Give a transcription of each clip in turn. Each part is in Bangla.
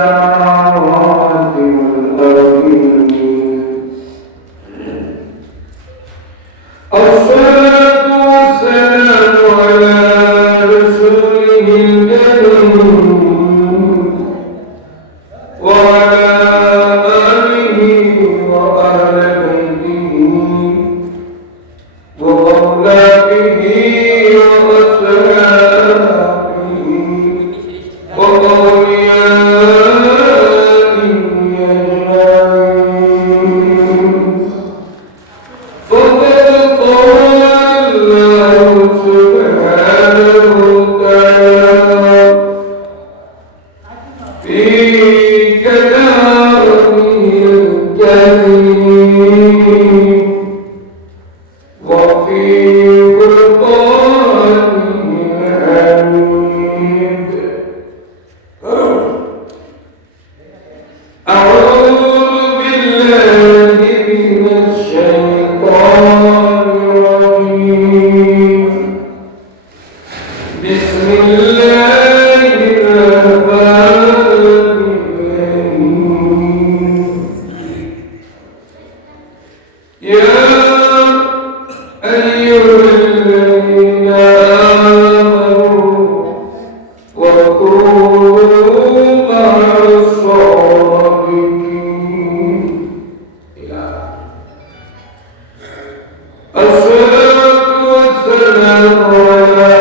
السماوات والأرض الصلاة والسلام على رسوله الكريم وعلى آله وأهل بيته وأولاده وأصحابه وأوليائه أجمعين فقد قال الله سبحانه وتعالى في كلامه الكريم وفي فرقانه الحميد أعوذ بالله من الشيطان الرجيم بسم الله الرحمن الرحيم يا أيها الذين آمنوا وكونوا مع الصادقين الصلاة والسلام على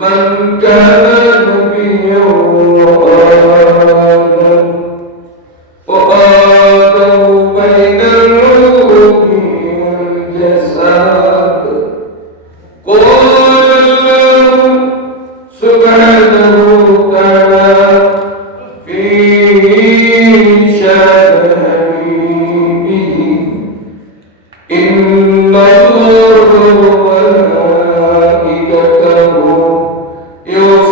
من كان نبيا وآدم بين الروح والجسد قال الله سبحانه وتعالى في شأن حبيبه إن الله وملائكته يصلون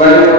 But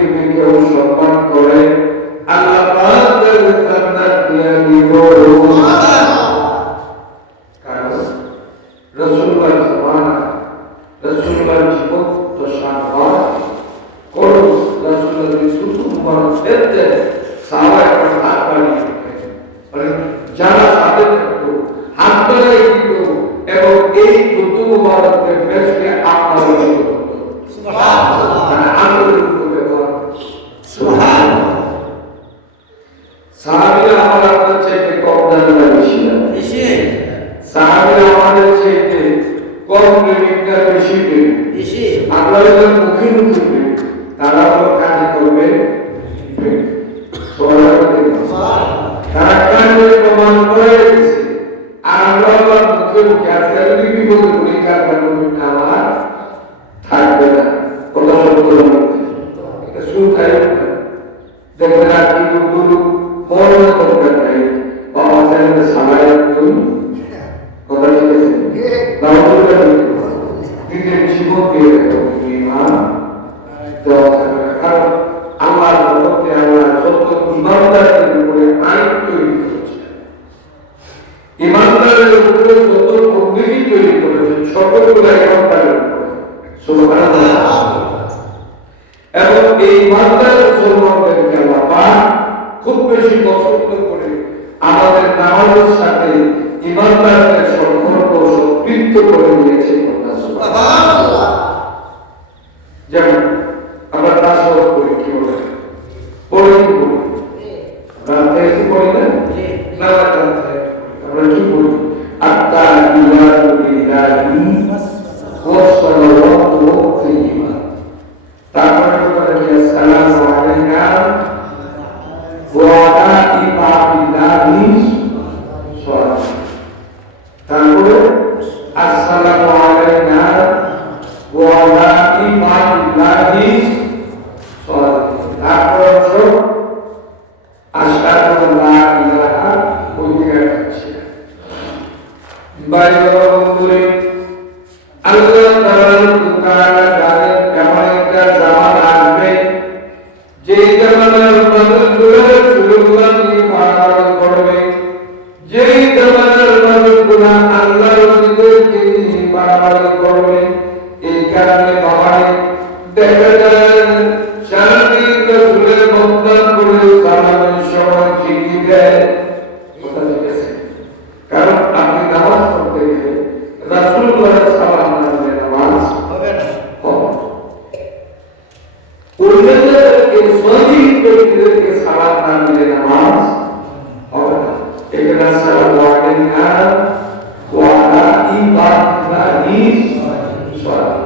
তুমি কেউ সম্মান করে আল্লাহ পাক তাকে জান্নাত দিয়ে দিব। কারণ রাসূলুল্লাহ জামানা রাসূলুল্লাহ জীবন তো সাহাবা কোন রাসূলুল্লাহ সুতু মুবারক সেতে সাহাবায়ে হাত বাড়িয়ে মানে যারা সাথে থাকতো হাত বাড়িয়ে দিত এবং এই সুতু মুবারকের বেশকে আপনারা দিত। সুবহানাল্লাহ। মানে আনন্দ ব্যবহার সুবহানাল্লাহ। সাহাবীরা আমার আপনার চাইতে কম জানে না বেশি জানে। বেশি। সাহাবীরা আমাদের চাইতে কম প্রেমিকটা বেশি প্রেমিক। বেশি। আপনারা যখন মুখে মুখে প্রেমিক তারা হলো কাজে করবে প্রেমিক। তারা কাজে প্রমাণ করে দিচ্ছে আর আমরা আবার মুখে মুখে আজকে যদি বিপদে পড়ি কার আমার থাকবে না কথা বলতে এটা শুনতে দেখবেন আর কি গুরু মরণ দরকার নাই বাবা জানলে সামায় কথা লিখেছে বাবা নিজের জীবন দিয়ে দেখো ইমান দেওয়া থাকবে না। কারণ আল্লাহর ভক্তে আল্লাহ যত ইমানদারের উপরে আইন তৈরি করেছে ইমানদারের উপরে যত প্রবৃত্তি তৈরি করেছে সকলগুলো ইমানদারের উপরে সুবহানাল্লাহ। এবং এই ইমানদার মুসলমানদেরকে আল্লাহ পাক খুব বেশি পছন্দ করে আমাদের নামাজের সাথে ইমানদারদের সম্পর্ক সম্পৃক্ত করে দিয়েছে সুবহানাল্লাহ। যেমন আমরা তাসাউফ করি কি বলে পড়ি রাতে কি পড়ি না না আমরা কি বলি আত্তাহিয়াতু লিল্লাহি ওয়াস সালাওয়াতু তাইয়্যিবা। তারপরে কথা কি আসসালামু আলাইকা ওয়া আলা ইবাদিল্লাহি সালাম। তারপরে আসসালামু আলাইকা ওয়া আলা ইবাদিল্লাহি সালাম। তারপরে আশহাদু লা ইলাহা ইল্লাল্লাহ। বাইরে বলে আল্লাহ তাআলা জানেন কেমন একটা জামানা আসবে যে জামানার মানুষগুলো রাসূলুল্লাহকে পালন করবে, যে জামানার মানুষগুলো আল্লাহর নবীকে পালন করবে। এই কারণে বাবারে দেখা যায় শান্তি রাসূলের বন্ধন করে সালামের সময় ঠিকই দেয় কথা লিখেছে। কারণ আপনি নামাজ পড়তে গেলে রাসূলুল্লাহ সালাম না দিলে নামাজ হবে না। উল্লেখকে সহিহ ব্যক্তিদেরকে সালাম না দিলে নামাজ হবে না। এখানে সালামু আলাইকা ওয়া আলা ইবাদিল্লাহি সালাম।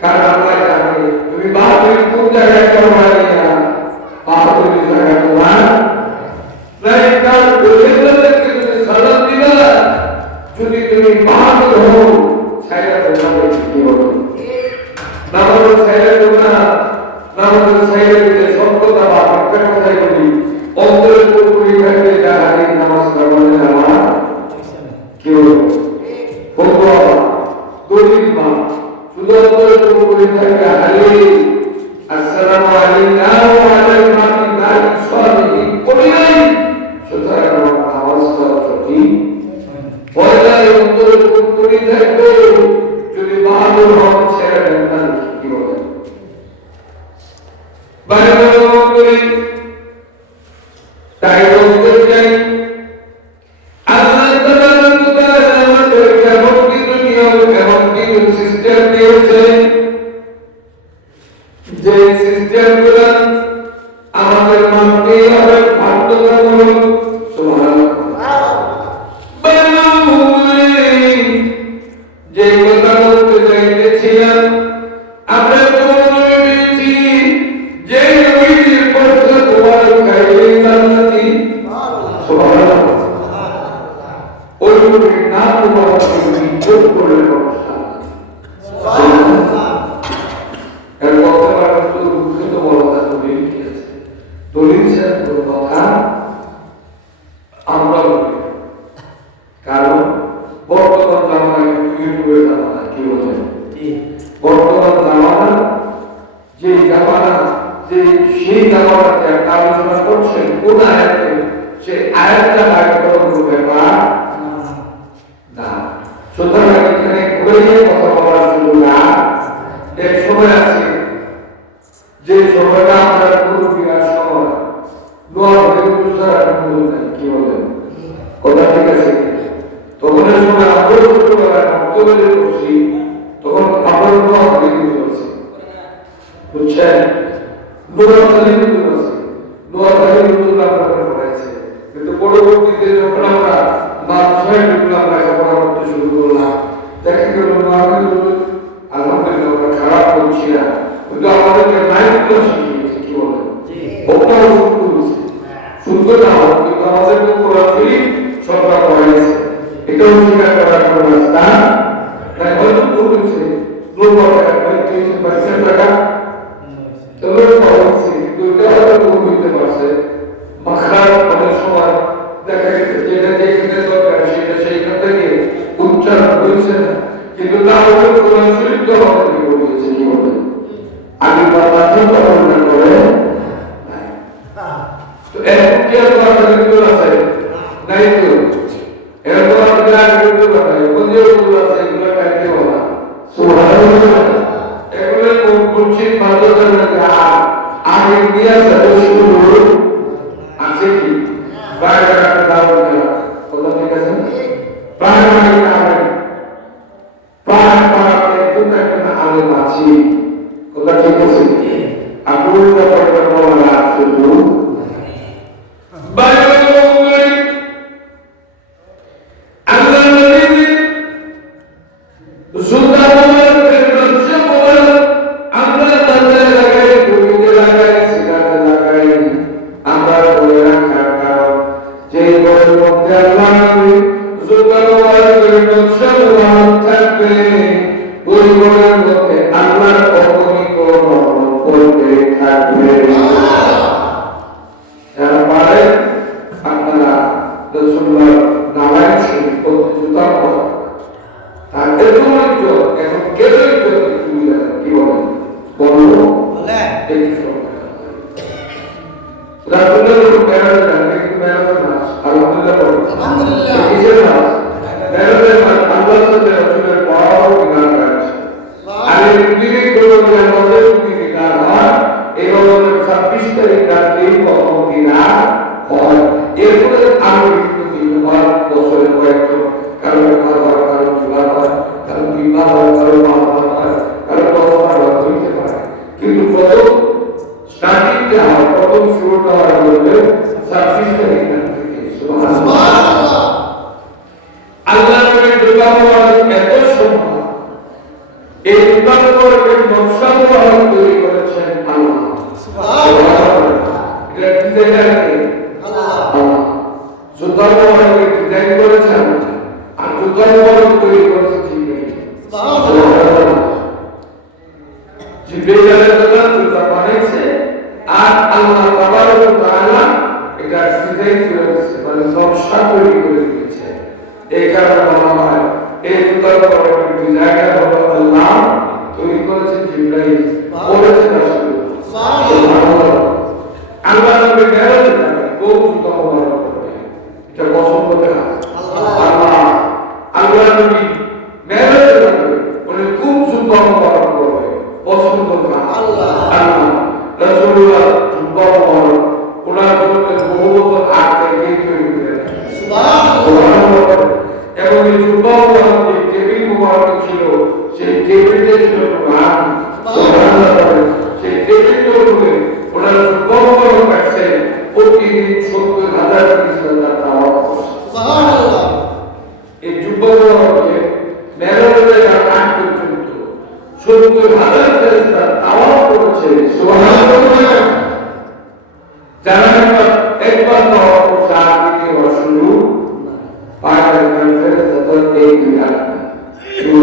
কারণ আল্লাহ জানে তুমি বাহাদুরি কোন জায়গায় করবাইয়া বাহাদুরি জায়গা তোমার নাই। কারণ উল্লেখকে তুমি সালাম দিলা যদি তুমি বাহাদুর হও ছাইরা তোমার কি হবে না বলো ছাইরা তোমরা না বলো ছাইরা দিলে সত্যতা বা একটা কথাই বলি অন্তরের পুরোপুরি থাকলে যাহারি নামাজ পড়লে নামাজ কেউ বলবো দলিল বা শুধু অন্তরের পুরোপুরি থাকলে আরে আসসালামু আলাইকা ওয়া আলা ইবাদিল্লাহি সালিহিন বলি নাই সুতরাং নামাজ পড়া সঠিক পয়লায় অন্তরের পুরোপুরি থাকবে। যদি বাহাদুর হন ছেড়ে দেন না কি বলে বাইরে বলে তাই বলতে চাই আল্লাহ তাআলা আমাদেরকে এমন কিছু নিয়ম এমন কিছু সিস্টেম দিয়েছে যে সিস্টেমগুলো আমাদের মানতে হবে বাধ্যতামূলক। সুবহানাল্লাহ। যে কথা বলতে চাইতেছিলাম আমরা তোমাদের দিয়েছি যে নবীর পথে তোমার খাইলে জান্নাতি সুবহানাল্লাহ। ওই নবীর নাম তোমার যোগ করে সুবহানাল্লাহ। এর কথা বলা তো মুখে তো বলা না দলিল কি আছে দলিল ছাড়া কোনো কথা আমরা বলি। কারণ বর্তমান জামানা কিন্তু ইউটিউবের জামানা কি বলে বর্তমান জামানা যে জামানা হয়ে কথা বলার সুযোগ না। এক সময় আছে যে সময়টা আমরা কোনো বিরাট সময় নোয়া থেকে বুঝার কি বলেন কথা ঠিক আছে। তখন এই সময় আমরা ছোটবেলায় বক্তব্য করছি, তখন আমরা নোয়া থেকে বুঝছি, বুঝছেন? নোয়া থেকে বুঝছি, নোয়া থেকে বুঝলে আপনারা পড়াইছে। কিন্তু পরবর্তীতে যখন আমরা মাদ্রাসায় ঢুকলাম, লেখাপড়া করতে শুরু করলাম, দেখা গেল নোয়া থেকে আলহামদুলিল্লাহ আমরা খারাপ করছি না, কিন্তু আমাদেরকে নাইটগুলো শিখিয়েছে। কি বলেন? ওটাও শুনতে হয়েছে, শুনতে না হোক, কিন্তু আমাদেরকে পুরোপুরি সরকার করাইছে। এটাও স্বীকার করার কোনো রাস্তা তাই হয়তো ভুল হয়েছে, লোক টাকা কিন্তু এটা হয়তো ভুল হইতে পারছে। মাখরার অনেক সময় দেখা গেছে যেটা যেখানে দরকার সেটা সেইখান থেকে উচ্চারণ হয়েছে না, কিন্তু না হলে কোরআন শরীফ তো আমাদেরকে বলেছে। কি বলে আগে বাবা চিন্তা ভাবনা করে তো এখন কি আর কথা কিন্তু আছে নাই তো এরকম আপনি আগে কিন্তু কথা কোনও কোনো আছে এগুলো কাটতে বলা সুবহানাল্লাহ। এগুলো মুর্শিদ মাদ্রাসার মধ্যে আগে দিয়া শুরু আছে কি বাইরে একটা দাও কথা ঠিক আছে বাইরে একটা আলো আছে কথা ঠিক আছে। আপনার ব্যাপারটা বলা আছে বাইরে আল্লাহ নবী সুলতান আমরা তাদের লাগাই ভূমিতে লাগাই সিগারেটে লাগাই আমরা বলে রাখার কারণ যে বড় মধ্যে আল্লাহ সুলতান থাকবে ওই বড়ের মধ্যে আল্লাহর অগণিত করতে থাকবে। যারা পারে আপনারা রাসূলুল্লাহ নামায় শরীফ করতে জুতা পরা আর এরকম এখন কেন কি বলেন বলো একটু সময় রাসূলুল্লাহ মেরাজ না কিন্তু মেরাজ না আলহামদুলিল্লাহ কিসের না মেরাজের না আল্লাহর সাথে রাসূলের পাওয়া বিনা আছে আর এই পৃথিবীর কোনো আমাদের পৃথিবী না হয় এই বছরের 26 তারিখ রাতে প্রথম দিন হয়। এরপরে আরো বিভিন্ন দিন হয় বছরের কয়েকজন, কারো হয়, কারো জুলাই হয়, কারো বিবাহ হয়, কারো মামলা হয়, কারো দফা হইতে পারে, কিন্তু প্রথম স্টার্টিংটা হয়, প্রথম শুরুটা হয় বললে 26 তারিখ থেকে। সুবহানাল্লাহ। আল্লাহ নবীর দুর্গা এত সম্মান, এই দুর্গা মুবারকের নকশা মুবারক তৈরি করেছেন আল্লাহ। সুবহানাল্লাহ। এটা ডিজাইনার কে? আল্লাহ। জুতা মুবারকের ডিজাইন করেছেন আর জুতা মুবারক তৈরি করেছেন জিবরাইল। সুবহানাল্লাহ। জিবরাইল আলাইহিস সালাম জুতা বানাইছে আর আল্লাহ তাবারক ওয়া তাআলা এটা ডিজাইন করেছে, মানে নকশা তৈরি করে দিয়েছে। এই কারণে বলা হয় এই জুতা মুবারকের ডিজাইনার হলো আল্লাহ, তৈরি করেছেন জিবরাইল, বলেছেন রাসূলুল্লাহ। সুবহানাল্লাহ। আল্লাহ নবী মেরাজ যাবেন, কোন জুতা মুবারক পরবেন, এটা পছন্দ করে আল্লাহ। আল্লাহ নবী মেরাজ যাবেন, উনি কোন জুতা মুবারক পরবেন, পছন্দ করে আল্লাহ। রাসূলুল্লাহ জুতা মুবারক ওনার জন্য বহু বছর আগে থেকে তৈরি করে রেখেছেন। সুবহানাল্লাহ। এবং এই জুতা মুবারক যে টেবিল মুবারক ছিল, সেই টেবিলটা ছিল কোরআন। সুবহানাল্লাহ। সেই টেবিলটার উপরে ওনার জুতা মুবারক রাখছে, প্রতিদিন 70,000 ফেরেশতা তাওয়াফ করছে। সুবহানাল্লাহ। এই জুতা মুবারকে মেরাজের আগ পর্যন্ত 70,000 ফেরেশতা তাওয়াফ করেছে। সুবহানাল্লাহ। যারা একবার তাওয়াফ করছে আর দ্বিতীয়বার শুরু পায়ের ফেরেশতা তো এই বিরাট শুরু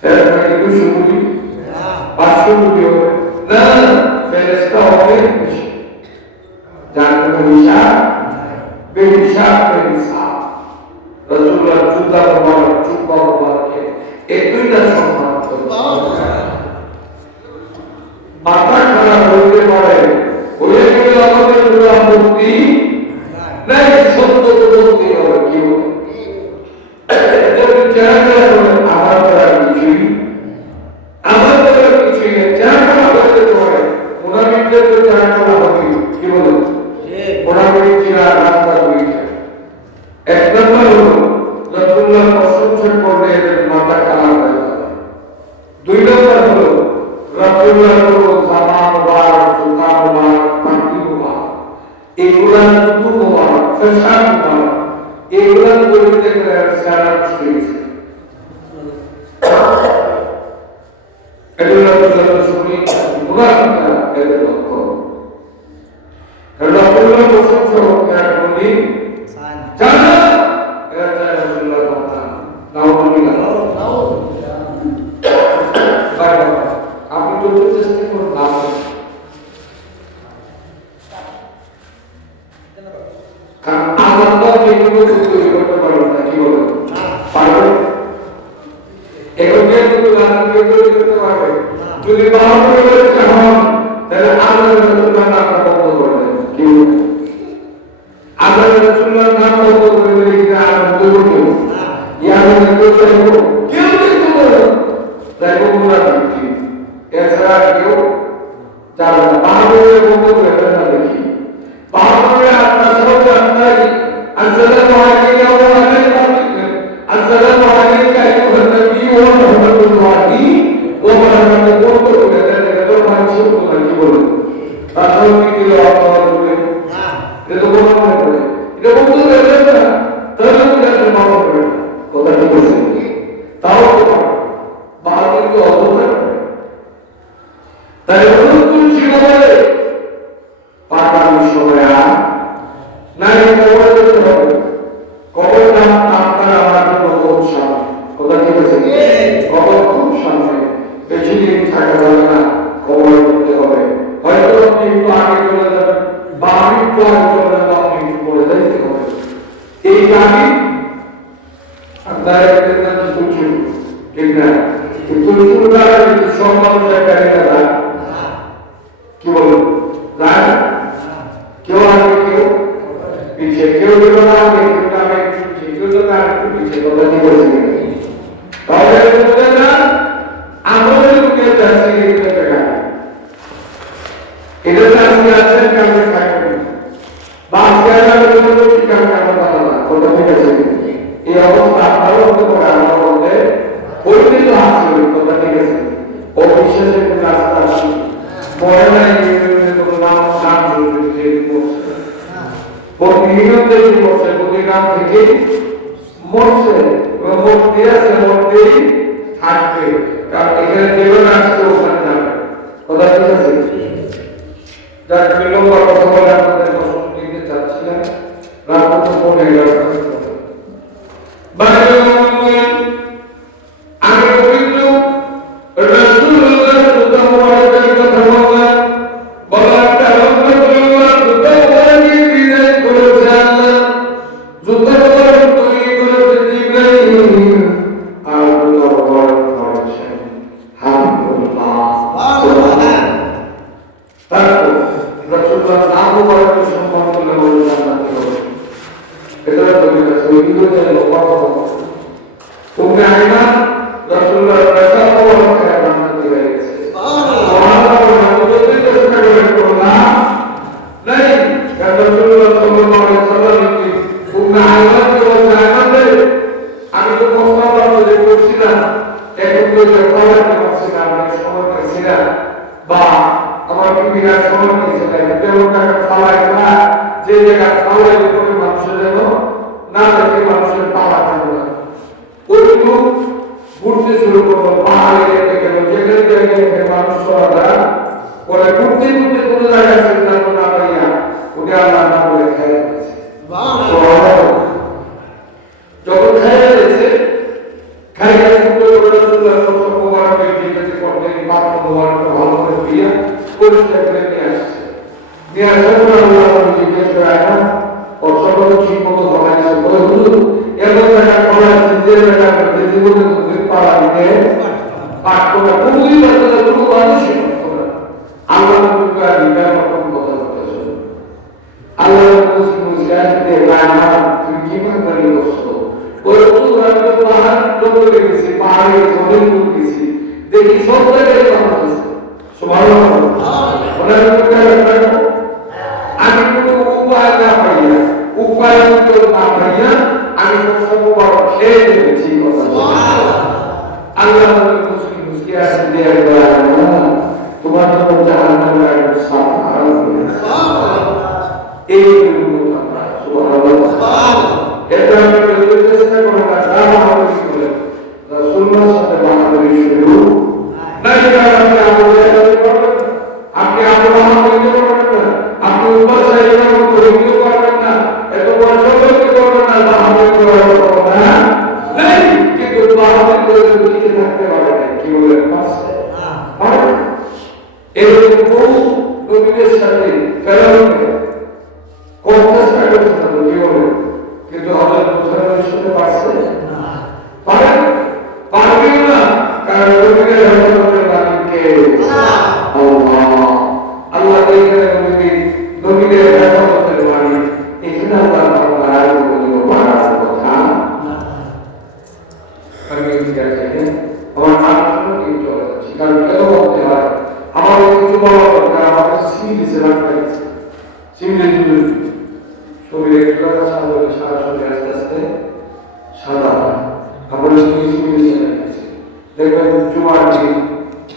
ফেরেশতা কি 200 কোটি 500 কোটি হবে না, ফেরেশতা হবে বেশি, যার কোনো হিসাব বেহিসাব বেহিসাব। রাসূলুল্লাহ জুতা মুবারক জুব্বা মুবারকে এই দুইটা সম্মান মাথা খারাপ হইতে পারে, হয়ে গেলে আমাদের কোনো আপত্তি নাই, সত্য তো বলতেই হবে। কি হবে রাসূলুল্লাহ জামা মুবারক, জুতা মুবারক, পাগড়ি মুবারক, এগুলা জুতো মুবারক, ফ্যাশন মুবারক, এগুলা তৈরি করে সারা পৃথিবীতে এগুলা তো শুনি মুনাফিকরা এদের লক্ষ্য। রাসূলুল্লাহ প্রশংসা করেন বলি জানা এটা রাসূলুল্লাহ কথা নাউজুবিল্লাহ। আপনি তো চেষ্টা করুন না, কারণ আল্লাহ যেগুলো তৈরি করতে পারবেন না, কি বলেন পারবেন? এখন যেগুলো রাজনীতি তৈরি করতে পারবে, যদি বাহাদুরের হন তাহলে আল্লাহ রাসূলুল্লাহ নাম বন্ধ করে দেন, কি বলেন? আল্লাহ রাসূলুল্লাহ নাম বন্ধ করে দিলে কি আর তৈরি করবে? ইয়ার মধ্যে কেউ কিন্তু তাই মুনাফিক, এছাড়া কেউ যাবে না। বাহাদুরের বন্ধ করে দেন না, দেখি বাহাদুরের আপনার সব আপনার আসসালামু আলাইকা ওয়া রাহমাতুল্লাহ, আসসালামু আলাইকা আইয়ুহান নবী ওয়া রাহমাতুল্লাহি ওয়া বারাকাতুহু বন্ধ করে দেন। এটা তো মানুষ বলে কি বলবো, রাসূল কি দিল আপনার বলে না, এটা তো বলা হবে, এটা বন্ধ করে দেন না, তাহলে তো এটা মাফ করে কথা কি বলছেন, তাও তো বাহাদুরকে অবহেলা করে। তাই নতুন শিক্ষায় পাঠানোর সময় নাই কবর যেতে হবে, কবর নাম আপনার আমার জন্য খুব সামনে, কথা কি বলছেন, কবর খুব সামনে, বেশি দিন থাকা যাবে না, কবর করতে হবে। হয়তো আপনি একটু আগে চলে যাবেন বা আমি একটু আগে চলে যাবো, আপনি একটু পরে যাইতে হবে। এই গাড়ি আপনার একটা চলছিল ঠিক না, চলছিল দ্বারা সব মানুষের গাড়িটা কি বলুন যায়, কেউ আগে কেউ পিছিয়ে, কেউ দিল না আগে, কেউ আগে পিছিয়ে, কেউ দিল না একটু পিছিয়ে, কথা কি বলছি? তাহলে বলে না আমাদের লোকের চাষি একটা গাড়ি, এটা চাষি আছেন কাউকে থাকবেন বা আজকে ঠিক আছে আমার কথা ঠিক আছে। এই অবস্থা আপনারও হতে পারে, আমার মধ্যে পরিচিত আছে, কথা ঠিক আছে। অবিশ্বাসের কোন রাস্তা আছে পরে নাই, গ্রাম থেকে মরছে, মরতে আছে, মরতেই থাকবে, কারণ এখানে যেভাবে আসছে ওখানে যাবে, কথা ঠিক আছে। যার বিলম্ব কথা বলে আপনাদের কষ্ট দিতে চাচ্ছিলেন, রাত পড়ে গেল। আমি পবিত্র রাসূলুল্লাহ সাল্লাল্লাহু আলাইহি ওয়াসাল্লাম বলার রাসূলুল্লাহ যুদ্ধে বিজয় করেছে আল্লাহ, যুদ্ধে তৈরি করেছে জিবরাইল, আর আল্লাহ করেছেন হাবিবুল্লাহ সুবহানাল্লাহ। তারপর রাসূলুল্লাহ নাম বলার সম্মান করলে বলে জান্নাতে হবে, এটা তো বলেছে ওই দিকে লোক তুমি আইনা রাসূলুল্লাহ রাসূলুল্লাহ বলতে জান্নাতে গেছে। সুবহানাল্লাহ, যদি চেষ্টা করে করলা নাই রাসূলুল্লাহ সাল্লাল্লাহু আলাইহি ওয়াসাল্লাম কি তুমি আইনা তো জান্নাতে, আমি তো প্রস্তাব দিয়ে বলছিলাম এখন তো খবর পাচ্ছি না, আমি সময় পাচ্ছি না, বা আমার কি বিরাট সময় পাচ্ছি না, তেমন টাকা খাওয়াই না, যে জায়গা খাওয়াই করে মানুষের যেন না দেখে মানুষের পাওয়া থাকে না, ওই লোক ঘুরতে শুরু করবো, পাহাড়ে যেতে গেল, যেখানে জায়গায় মানুষ সরা ওরা ঘুরতে ঘুরতে কোনো জায়গায় সিদ্ধান্ত না পাইয়া ওটা আল্লাহ না বলে খেয়ে গেছে। যখন খেয়ে গেছে, খাইয়া শুরু করে ভালো করে দিয়ে পরিষ্কার করে নিয়ে আসছে, নিয়ে আসার পর আল্লাহ জিজ্ঞেস করে আয়না অসংখ্য ঠিক মতো ধরাইছে, বলে হুজুর এত টাকা ধরাইছে, যে টাকা জীবনে তুমি পাড়া দিতে পাঠ করা কোনোই বাচ্চা কোনো মানুষই আল্লাহ কথা বলতেছে, আল্লাহ তুমি কি মানে বসছো, ওই পাহাড় করে গেছি, পাহাড়ে জমিন গেছি, দেখি সব জায়গায় মানুষ আছে, আমি কোনো উপায় না পাইয়া, উপায় না পাইয়া আমি সব খেয়ে ফেলেছি, আল্লাহ মুসলিম মুসলিম আসেন ভিতরে টিকে থাকতে পারে না, কি বলে পারে না। এরকম বহু নবীদের সাথে ফেরাউনকে কন্টেস্ট করতে হতো, কি বলে, কিন্তু হযরত মুসার সাথে পারছে পারবেও না, কারণ নবীদের হেফাজতের মালিককে আল্লাহ। আল্লাহ এখানে নবীদের হেফাজতের মালিক, এখানে আল্লাহ তাআলা কোনো পারার কথা না। আমি এটা থেকে আমার আলোচনা দিয়ে চলে যাচ্ছি, কারণ কেন বলতে হয় আমার কিছু বলা দরকার, আমাকে সিরিজে রাখতে সিরিজে শরীরে একটু সারা শরীরে আস্তে আস্তে সাদা আমরা সিরিজে রাখছি। দেখবেন জুমার দিন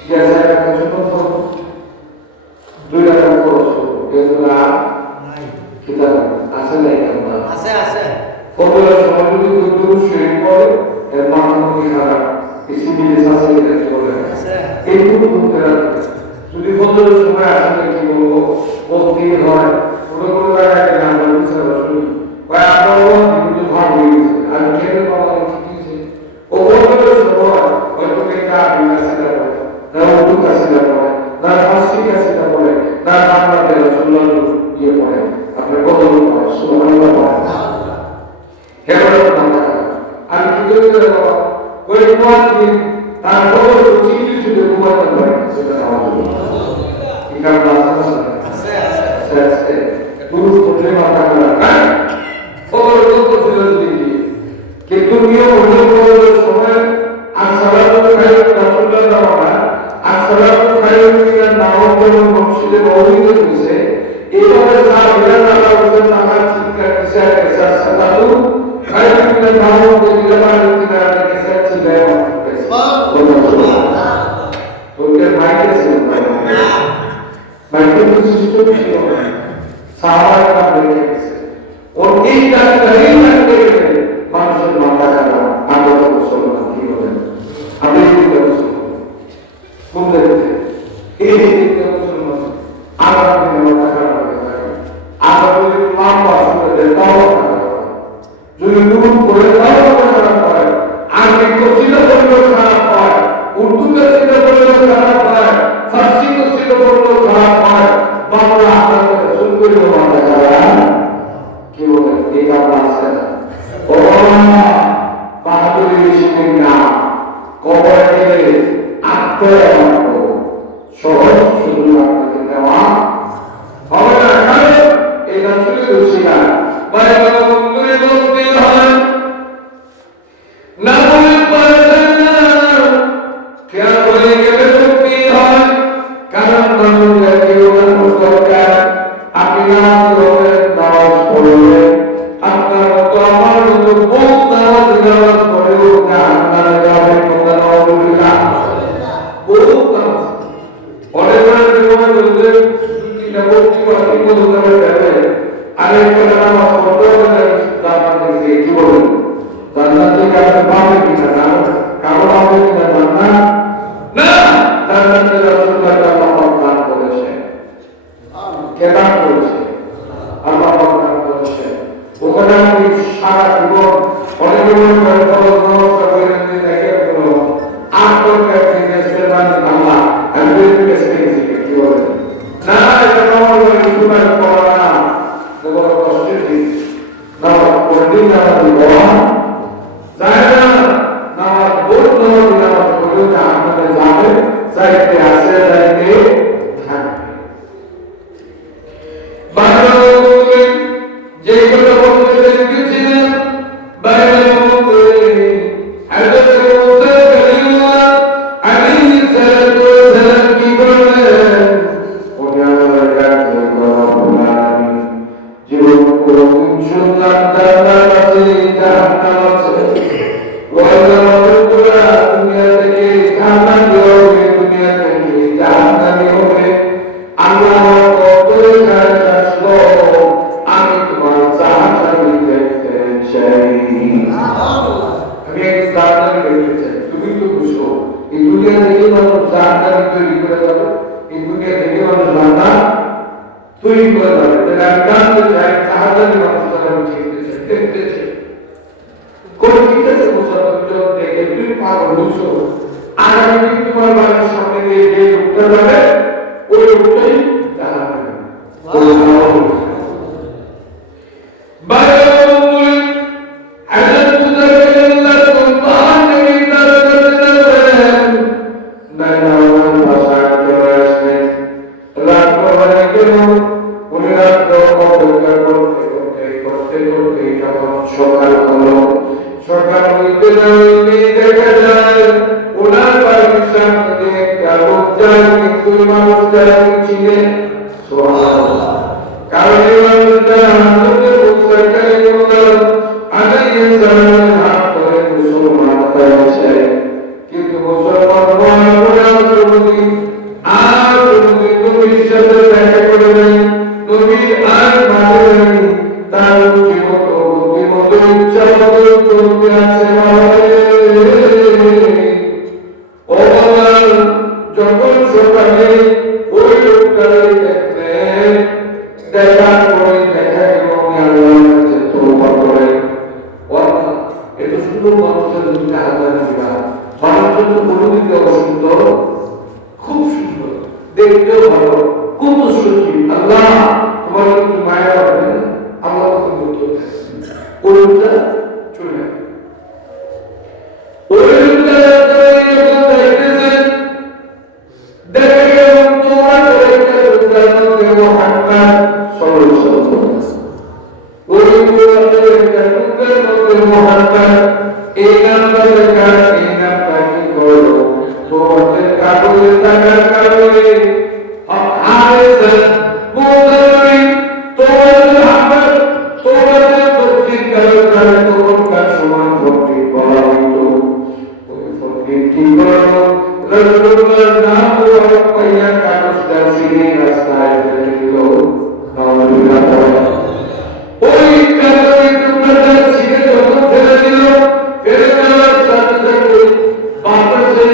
গ্যাসে একটা ছোট দুই টাকা খরচ করবো, এগুলো কিতাব আছে না, আছে কতটা সময় যদি দুধ শরীর পড়ে এর মাধ্যমে খারাপ সিরিজ আছে, এটা বলে এইটুকু ঘুরতে রাখবে। যদি কতটা সময় আসলে কি বলবো বলতে হয়, কোনো কোনো জায়গায় নাম বলছে শুনি ভাই আপনার কিন্তু ভাগ হয়ে গেছে, আমি খেতে পাওয়া কি দিয়েছে ও কতটা সময় হয়তো একটা বিকাশিতা পড়ে না, উর্দু কাশিতা পড়ে না, ফার্সি কাশিতা পড়ে না, বাংলাতে রসুল্লাহ ইয়ে পড়ে, আপনার কদম পড়ে, সুবহানাল্লাহ পড়ে, হেবরত না। আমি কি করে দেবো ওই মুয়াজ্জিন তার খবর চিঠি শুনে ঘুমাতে পারে, সেটা আমাদের ইকার ক্লাস আছে পুরো পড়লে মাথা খারাপ খবর তো ছিল দিদি, কিন্তু নিয়ম হলো সময় আর সালাতু খায়রুন রাসূলুল্লাহ জামানা আর সালাতু খায়রুন মিনান নাওম বলে মসজিদে মওলিদ হইছে, এইভাবে সাহাবারা আল্লাহ রাসূল তাআলা চিৎকার দিছে এসা সালাতু খায়রুন মিনান নাওম বলে জামানা কিনারে গেছে ছিল সুবহানাল্লাহ। তোকে মাইকে ছিল মাইকে সিস্টেম ছিল সাহাবারা বেঁচে গেছে, ওর এই কাজটাই লাগতে গেলে মানুষের মাথা খারাপ আগত মুসলমান কি বলেন, আমি কোন দেখতে এই মুসলমান আমার মাথা খারাপ হয়ে থাকে, আমার যদি লম্বা শুনে তাও যদি দুধ করে তাও খারাপ হয়, আর কচিটা করলেও খারাপ হয়, উর্দু কচিটা করলেও খারাপ হয়, ফার্সি কচিটা করলেও খারাপ হয়, বাংলা আপনাদের শুরু করলেও মাথা খারাপ কি বলেন, এই কাজ আছে না। ও বাহাদুরি শিখেন না, কবর গেলে আত্মীয় সহজ শুধু আপনাকে দেওয়া হবে না, কারণ এটা চলে দোষী না বাইরে বন্ধুরে বলতে হয় না, বলে পারে না খেয়াল করে গেলে বলতে হয়, কারণ বন্ধুরা কেউ মানুষ দরকার, আপনি নামাজ পড়বেন, নামাজ পড়বেন, আপনার মতো আমার মতো বহুত নামাজ পড়েও জাহান্নামে যাবে, কথা নাউজুবিল্লাহ, বহুত নামাজ অনেক জীবনে বলতে দুই-তিনটা ভর্তি বা তিন বছর ধরে যাবে, আরেকটা নামাজ পড়তে হবে না, জান্নাতে গিয়ে কি বলবেন, জান্নাতে কাছে পাবে কিনা না, কারো পাবে কিনা জান্নাত না, জান্নাতে রাসূলুল্লাহ সাল্লাল্লাহু আলাইহি ওয়াসাল্লাম বলেছেন, কেতাব করেছে, আল্লাহ পাক করেছে, ওখানে আমি সারা জীবন অনেক ব্যবস্থা করে দেখে কোনো আত্মকে দেশের মানে বাংলা আমি কি বলে না, এটা আমার সুপার করা না, বড় কষ্টের দিন না, কোনদিন আমাদের বলা যায় না, না বহুত নামাজ পড়লেও আমাদের যাবে, যাইতে আসে যাইতে থাকবে। যে কথা বলতে গেছিলেন বাইরে দুনিয়া থেকে বুঝছো আগামী দিন তোমার বাড়ির সামনে দিয়ে যে লোকটা যাবে ওই লোকটাই জাহান্নামে সকাল হলো সকাল হইতে না হইতে দেখা যায় ওনার বাড়ির সামনে দিয়ে একটা লোক যায় কিন্তু মানুষ যারা ছিলেন সুবহানাল্লাহ কারণ এই মানুষটা হাতে মুসলমানের বলল আলাইহি সালাম হাত ধরে মুসলমান হয়েছে কিন্তু মুসলমান হওয়ার পরে আর নবীর সাথে দেখা করে নাই নবীর আর মানে নাই তার জীবন ইচ্ছা মতো চলতে আছে ও বাবা যখন সকালে ওই লোকটাকে দেখলেন দেখার পরে দেখা গেল আল্লাহর কাছে তওবা করে ওয়াল্লাহ এত সুন্দর মানুষের দুনিয়া আল্লাহ দিবা মানুষের তো কোনোদিন অসুন্দর খুব সুন্দর দেখতেও ভালো কত সুখী আল্লাহ তোমার কিন্তু মায়া পাবে না আল্লাহ তোমাকে উত্তর দেয় ওইটা চলে ওইটা দেখে তোমার ওইটা মধ্যে মুহাম্মদ সাল্লাল্লাহু আলাইহি ওয়াসাল্লাম মুহাম্মদ এই নামটা কি করো তোমাদের কাগজে টাকার কারণে হারেছে মুসলমান তোমাদের হাত তোমাদের প্রত্যেক কারণে তোমার সমান ভক্তি বলা হইতো ওই ভক্তি কি করো রাসূলুল্লাহ নাম ও পাইয়া কাগজটা ছিঁড়ে রাস্তায় ফেলে দিল নাউজুবিল্লাহ ওই কাগজের টুকরাটা ছিঁড়ে যখন ফেলে দিল ফেলে দেওয়ার সাথে সাথে বাতাসে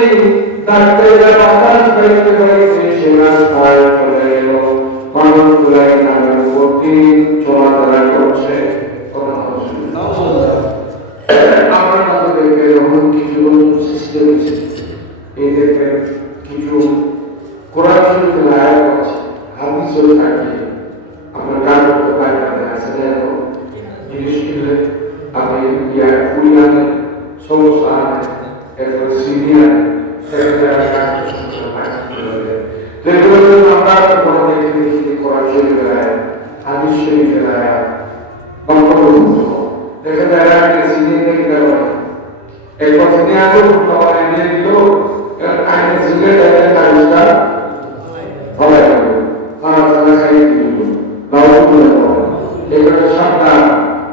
ডাক্তাররা বাতাস পাইতে পাইতে সে রাস্তায় চলে গেল মানুষগুলাই নামের ভক্তি চলাফেরা করছে আমার মাঝে দেখবে এমন কিছু সিস্টেম এই দেখবেন কিছু কোরআন শরীফের আয়াত আছে হাদিসও থাকে আপনার গান করতে পারেন আসলে জিনিস কিনলে আপনি কুড়িয়ানে সমস্যা আনেন এরপর সিরিয়ান সেখানে গান করতে আমরা কোনো দেখি কোরআন শরীফের আয়াত হাদিস শরীফের আয়াত দেখা যায় আগে সিরিয়ান দেখে দেওয়া এরপর সিরিয়ান খাবার এনে দিল আগে সিরিয়ান দেখা কাজটা হবে খানা খানা খাইয়ে দিল এগুলো সাবধান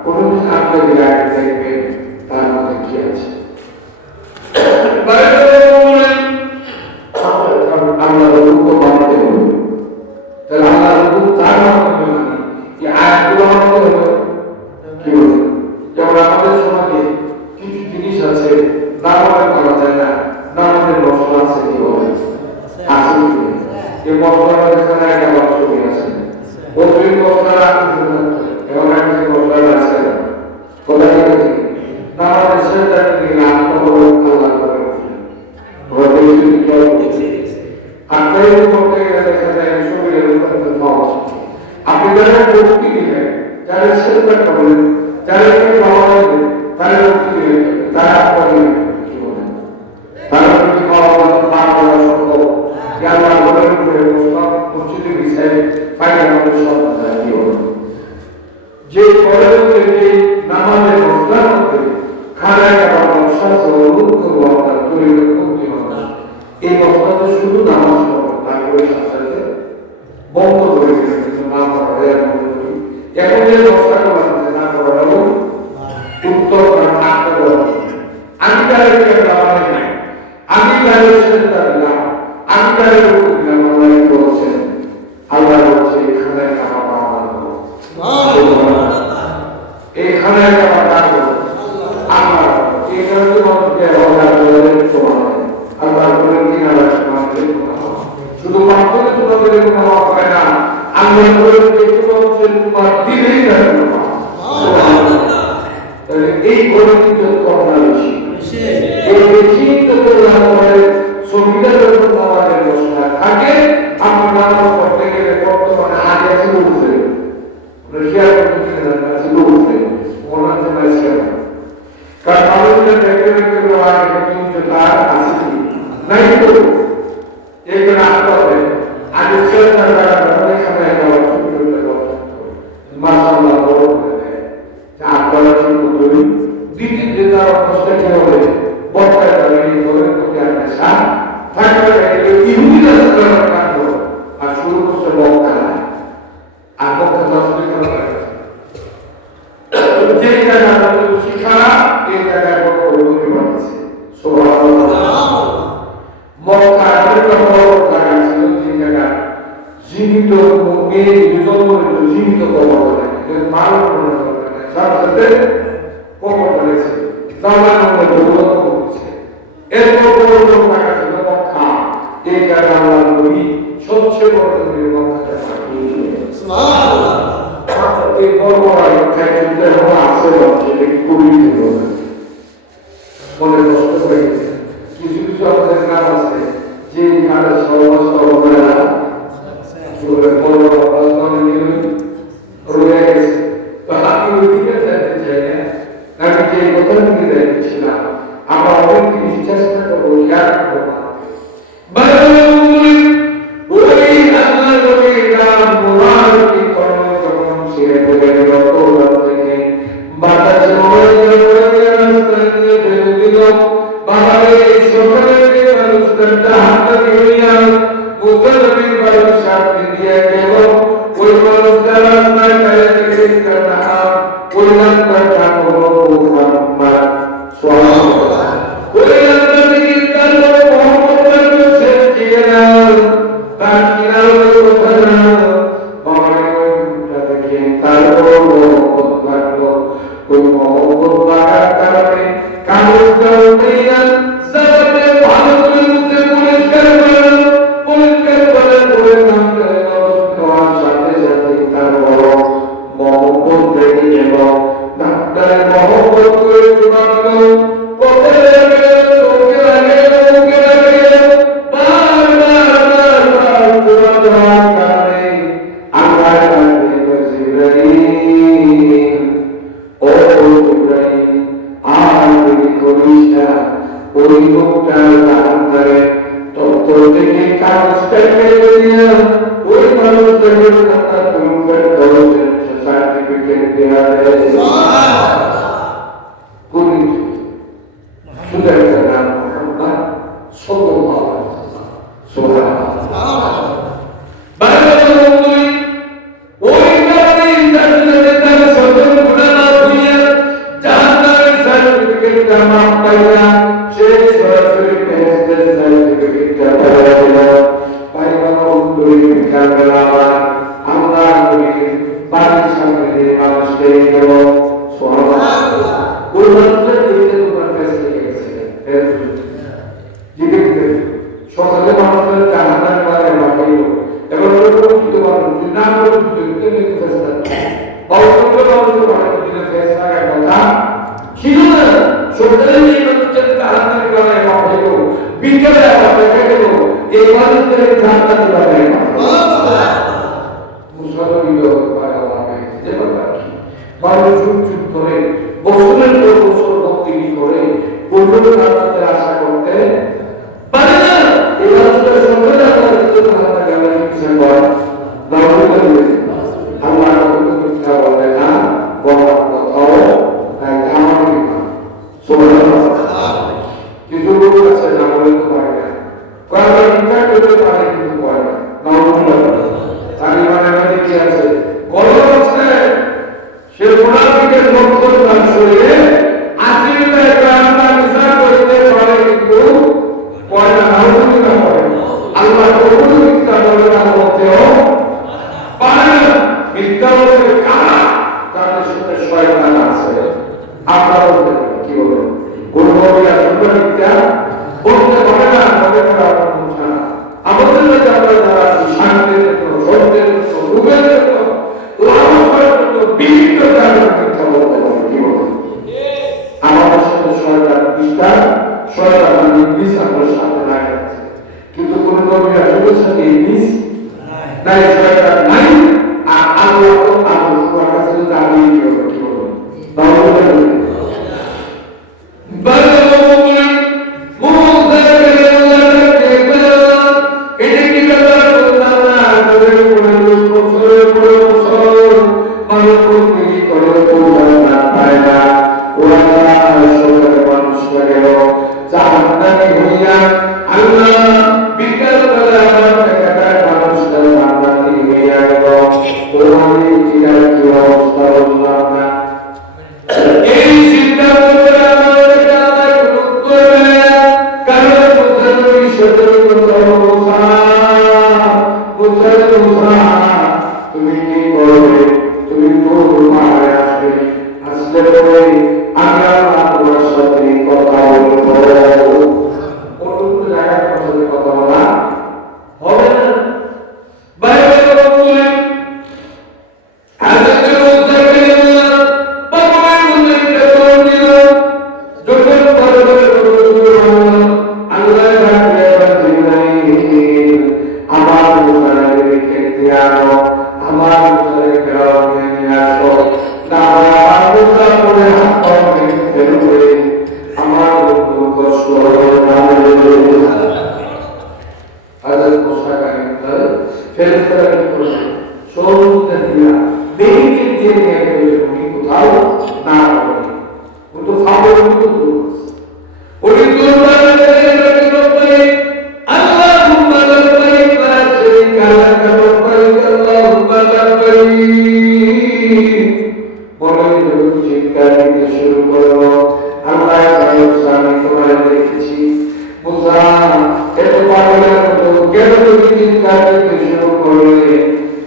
কোনদিন আপনার আগে দেখবেন তার মধ্যে কি আছে আল্লাহ রূপ মানতে হবে তাহলে আল্লাহ রূপ তার মানতে হবে এই আয়াতগুলো মানতে হবে কি বলবো যেমন আমাদের সমাজে কিছু জিনিস আছে না বলে করা যায় না না আমাদের মশলা আছে কি বলে আছে এই মশলাটা এখানে একটা ছবি আছে ওই মশলা এবং একটা মশলা আছে কোথায় গেছে না আমাদের সেটা থেকে আত্মবল আল্লাহ করে ওদের কি আপনার মধ্যে দেখা যায় শরীরের উপরে পাওয়া আপনি যারা মুক্তি দিলেন যারা সেটা করলেন যারা পাওয়া যাবে তারা মুক্তি দিলেন তারা আপনাকে কি বলেন তারা কি পাওয়া সম্ভব আল্লাহ বলেন মসজিদের বিষয়ে ফাইনাল আমাদের সন্তান কি বলেন যে পরের যে নামাজের মশলার মধ্যে খানায় আবার মশলা রূপ করবো আপনার তৈরি মুক্তি মানুষ এই মশলাতে শুধু নামাজ পড়ো তারপরে সাথে বন্ধ করে দিলেন কিন্তু না পড়া যায় এখন যে মশলাটা বানাচ্ছে না পড়ানো উত্তর না করা আমি তার নাই আমি তাদের সেটা দিলাম আমি তাদের উপর দিলাম আল্লাহ বলছেন আল্লাহ বলছে এখানে খাওয়া পাওয়া এখানে খাওয়া পাবো আমার এখানে তো মধ্যে আল্লাহ বলেন কি না শুধু মাত্রে তোমাদের কোনো হবে না আল্লাহ বলেন যে তোমার দিলেই থাকবে তাহলে এই গণিত করোনা বেশি এই বেশি তো নাই তো एक रात को है आज उसके अंदर का करने समय का माशाल्लाह बहुत है आप बड़ा चीज को तो दीदी देता और कष्ट के हो गए बहुत का करेंगे बोले तो क्या ऐसा था कि इहुदी का सदर का हो आज शुरू से बहुत करा है आपको कथा सुन कर जे जगह पर शिक्षा एक जगह पर कोई नहीं बनती सुभान अल्लाह मक्का का জায়গা ছিল যে জায়গা জীবিত মুখে বিজন্ম জীবিত কবর করে মাল করে সাথে কবর করেছে জামার মধ্যে দৌলত করছে এরপর বড় বড় জায়গা ছিল মক্কা এই জায়গা আল্লাহ নবী সবচেয়ে বড় নবী মক্কাতে পাঠিয়েছিলেন সুবহানাল্লাহ এই বড় বড় ক্ষেত্রে হওয়া আছে সেটা খুবই ভালো মনে কষ্ট করে কিছু কিছু আমাদের কাজ আছে যে কাজের সমস্ত ওরা বড় বড় অবস্থান নিয়ে রয়ে গেছে তো আপনি ওইদিকে যেতে চাই না আমি যে কথা নিয়ে যাচ্ছিলাম আমরা অনেক চেষ্টা করবো খেয়াল করবো ওই আল্লাহ নবী নাম মুবারকি করো যখন ছেড়ে পড়ে গেল তোরা থেকে বাতাস হয়ে রাস্তা দিয়ে ফেলে দিল বাবারে সকালে মানুষদের হাতে দুনিয়া মুসলমান বাড়ির সাথে দিয়ে গেল ওই মানুষদের রাস্তায় ফেলে দিতে না ওই রাস্তাটা হলো মুহাম্মদ সাল্লাল্লাহু ওই রাস্তা থেকে গেল মোহাম্মদ শেষ দিয়ে গেল তার কিনারে ওখানে বাবারে ওইটা দেখে তারপর মোহাম্মদ লাগলো ওই মোহাম্মদ লাগার কারণে কাগজটা উঠে গেল সাথে ভালো করে মুছে পরিষ্কার করে পরে নাম করে তোমার সাথে সাথে তারপর মোহাম্মদ দেখে গেল ডাক্তারে মোহাম্মদ করে জোগালো কোথায় লাগে ওকে লাগে বারবার জোগানোর কারণে আল্লাহ তাআলা জিবরাইল ও জিবরাইল আর করিসা ওই লোকটার নাম ধরে তত্ত্ব থেকে কাগজটা ফেলে দিয়ে ওই মানুষদের কথা তোমার দরজের সার্টিফিকেট দেওয়া যায় কোন সুন্দর নাম মোহাম্মদ সাল্লাল্লাহু আলাইহি ওয়াসাল্লাম সুবহানাল্লাহ বারবার ওই কারণে জান্নাতে তার সদর গুনাহ দিয়ে জান্নাতের সার্টিফিকেটটা মাপ পাইয়া সেই সরাসরি বেহেশতের সার্টিফিকেটটা পাওয়া গেল পাইবা ওই বিকালবেলা আল্লাহ নবীর বাড়ির সামনে দিয়ে মানুষকে গেল সুবহানাল্লাহ ওই মানুষের দিকে তোমার কাছে গেছে জিজ্ঞেস করে সকালে মানুষের জাহান্নামের বারে মাটিল এবার ওরকম কিছু মানুষ না করে তুমি ফেসলা অবশ্যই মানুষের বারে দিলে ফেসলা কথা ছিল না সকালে এই মানুষের জাহান্নামের বারে মাটিল বিকেলে আবার দেখে গেল এই মানুষের জাহান্নামের বারে সুবহানাল্লাহ মুসলমানদের বারে হবে যে মানুষ চুপ করে বছরের পর বছর ভক্তি করে পূর্ণ জান্নাতের আশা করতে পারে না এই মানুষের সঙ্গে আল্লাহ কিন্তু আল্লাহ গালে কিছু বল আল্লাহ কথা বলে না বলার কথাও আমার সুবহানাল্লাহ কিছু লোক আছে না বলে তো পারে না কয়েকবার ইনকার করতে পারে কিন্তু পারে না তাই মানে কি আছে কলম আছে সে মুনাফিকের লক্ষণ না শুনে আসলে কারণটা মিশা করতে পারে কিন্তু পরে না নাউজুবিল্লাহ পড়ে আল্লাহ কবুল মিথ্যা বলে না বলতেও পারে না মিথ্যা বলে কারা তাদের সাথে শয়তান আছে আমরা বলতে কি বলবো গুরুবরিয়া শুদ্ধ মিথ্যা বলতে পারে না বলে না আমাদের মধ্যে আমরা যারা শান্তির জন্য সত্যের জন্য রূপের জন্য লাভের জন্য বিভিন্ন কারণে মিথ্যা বলতে পারে কি বলবো আমাদের সাথে শয়তান বিস্তার শয়তান ইবলিস আমাদের সাথে লাগে আছে কিন্তু কোন নবী রাসূলের সাথে ইবলিস নাই শয়তান নাই আর আল্লাহ তো আল্লাহর কাছে দাবি করে কি বলবো বারবার সাথে কথা মুসা মুসা মুসা তুমি কি করবে তুমি তোর মারে আসবে আসলে পরে আমি আল্লাহ তোমার সাথে কথা বলবো কতটুকু জায়গায় তোমার সাথে কথা বলা হবে না বাইরে বললেন আজকে মুসাকে বাবার মনে কেমন দিল যখন বলবে আল্লাহ আমার মুসাকে রেখে দিয়ানো আমার মুসাকে কেরাও নিয়ে আসো না আমার মুসা করে হাত ফেলবে আমার কষ্ট হযরত মুসা কারিমকে ফেরেশতারা কি করলেন সমুদ্রে দিয়া বেরিয়ে দিয়ে নিয়ে গেল উনি কোথাও না পড়ে কিন্তু খাবার মতো দূর উনি দুর্বারে রব্বাইক আল্লাহুম্মা লব্বাইক লা শারীকা লাক লব্বাইক আল্লাহুম্মা লব্বাইক বলে চিৎকার দিতে শুরু করলো আল্লাহ আমি তোমার দেখেছি মুসা এত পাগলের মতো কেন তুমি চিৎকার দিতে শুরু করলে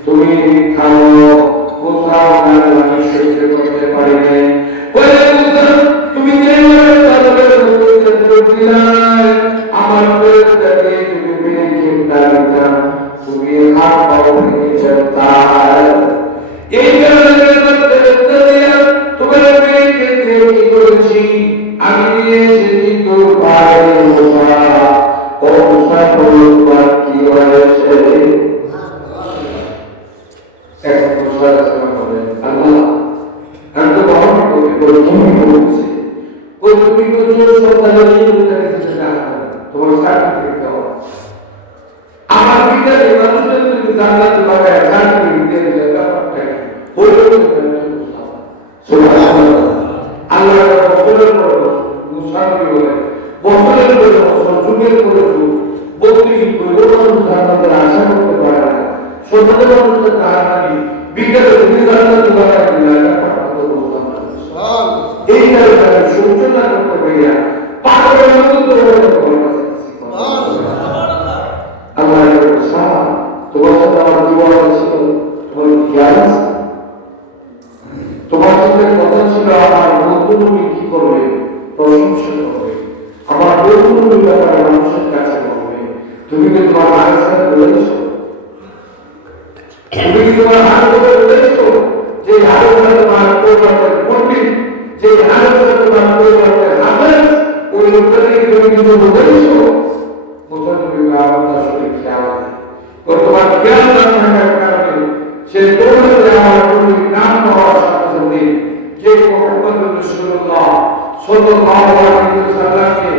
তুমি খাও মুসা আমি সহ্য করতে পারি না বলে মুসা তুমি কেন পাগলের মতো চিৎকার দিলে আমার পেটটাকে তুমি বিনে চিন্তা দিতা তুমি হাত পাও ভেঙে যেতা এই কারণে তোমার মেয়েকে কি করেছি আমি নিয়ে এসেছি তোর ভাই মুসা ও মুসা তোমার কি হয়েছে এখন মুসা বলেন আল্লাহ আমি তো বাবা করে তুমি বলছি ও তুমি তো সন্তানের তোমার সার্টিফিকেট দাও আমার বিদ্যালয়ে মানুষের যদি জান্নাত লাগায় সার্টিফিকেট দিয়ে দিলে ব্যাপারটা হলো সুবহানাল্লাহ আল্লাহ রাসূলের পর মুসাফির বলে বছরের পর বছর যুগের পর যুগ বত্রিশ করে মানুষ জান্নাতের আশা করতে পারে না সত্যি মানুষের কারণে বিজ্ঞানের জান্নাত লাগায় দিলে ব্যাপারটা হলো সুবহানাল্লাহ এই কারণে সূচনা করতে পারিয়া পাগলের মতো দৌড়াতে পারে আল্লাহ সাহা তোমার সাথে আমার জীবন ছিল তোমার জ্ঞান আছে তোমার সাথে কথা ছিল আমার বন্ধু তুমি কি করবে প্রশংসা করবে আমার বন্ধু তুমি ব্যাপারে মানুষের কাছে বলবে তুমি কি তোমার হাতের সাথে বলেছো তুমি কি তোমার হাত করে বলেছো যে হাতের সাথে তোমার পরিবারের পণ্ডিত যে হাতের সাথে তোমার পরিবারের হাফেজ ওই লোকটাকে তুমি কিছু বলেছো কোথাও তুমি আমার আসলে খেয়াল নেই তোমার খেয়াল না থাকার কারণে সে দৌড়ে আমার তুমি নাম হওয়ার সাথে সাথে যে মুহাম্মদ রাসূলুল্লাহ সাল্লাল্লাহু আলাইহি ওয়াসাল্লামকে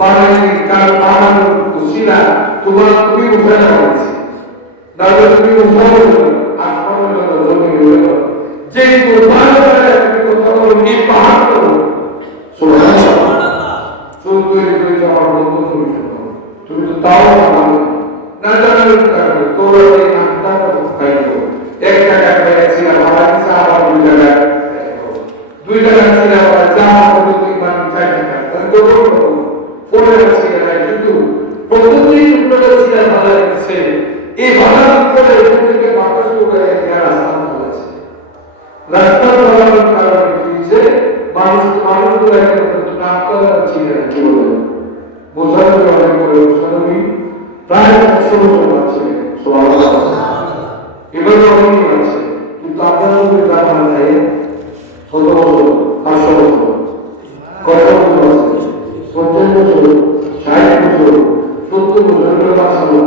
বানাই কার বানানোর উসিলা তুমি উঠে যাচ্ছে না তুমি উঠে আসমানের জন্য জমি হলো যে তোমার তুমি কথা বলো কি পাহাড় করো সুবহানাল্লাহ তুমি আমার বন্ধু তুমি তো তাও না জানার কারণে তোর এই নামটা খাইতো এক টাকা পেয়েছি আমার সাহাবা দুই টাকা ছিল আমার জামা পড়ে তুই বাকি 4 টাকা তো পড়ে আছে কিন্তু প্রথমেই টুকরো ছিল ভালো লাগছে এই ভালো করে থেকে বাতাস করে একটা রাস্তা হয়েছে রাস্তা হওয়ার কারণে কি যে মানুষগুলো একটা নাম করা ছিল কি বলে বোঝানো অনেক করে মুসলমান প্রায় 100 বছর আছে সুবহানাল্লাহ এবার অনেক আছে কিন্তু আপনারা যদি জানা যায় 100 বছর 500 বছর কত বছর আছে 70 বছর 60 বছর 70 বছর এর বাচ্চা লোক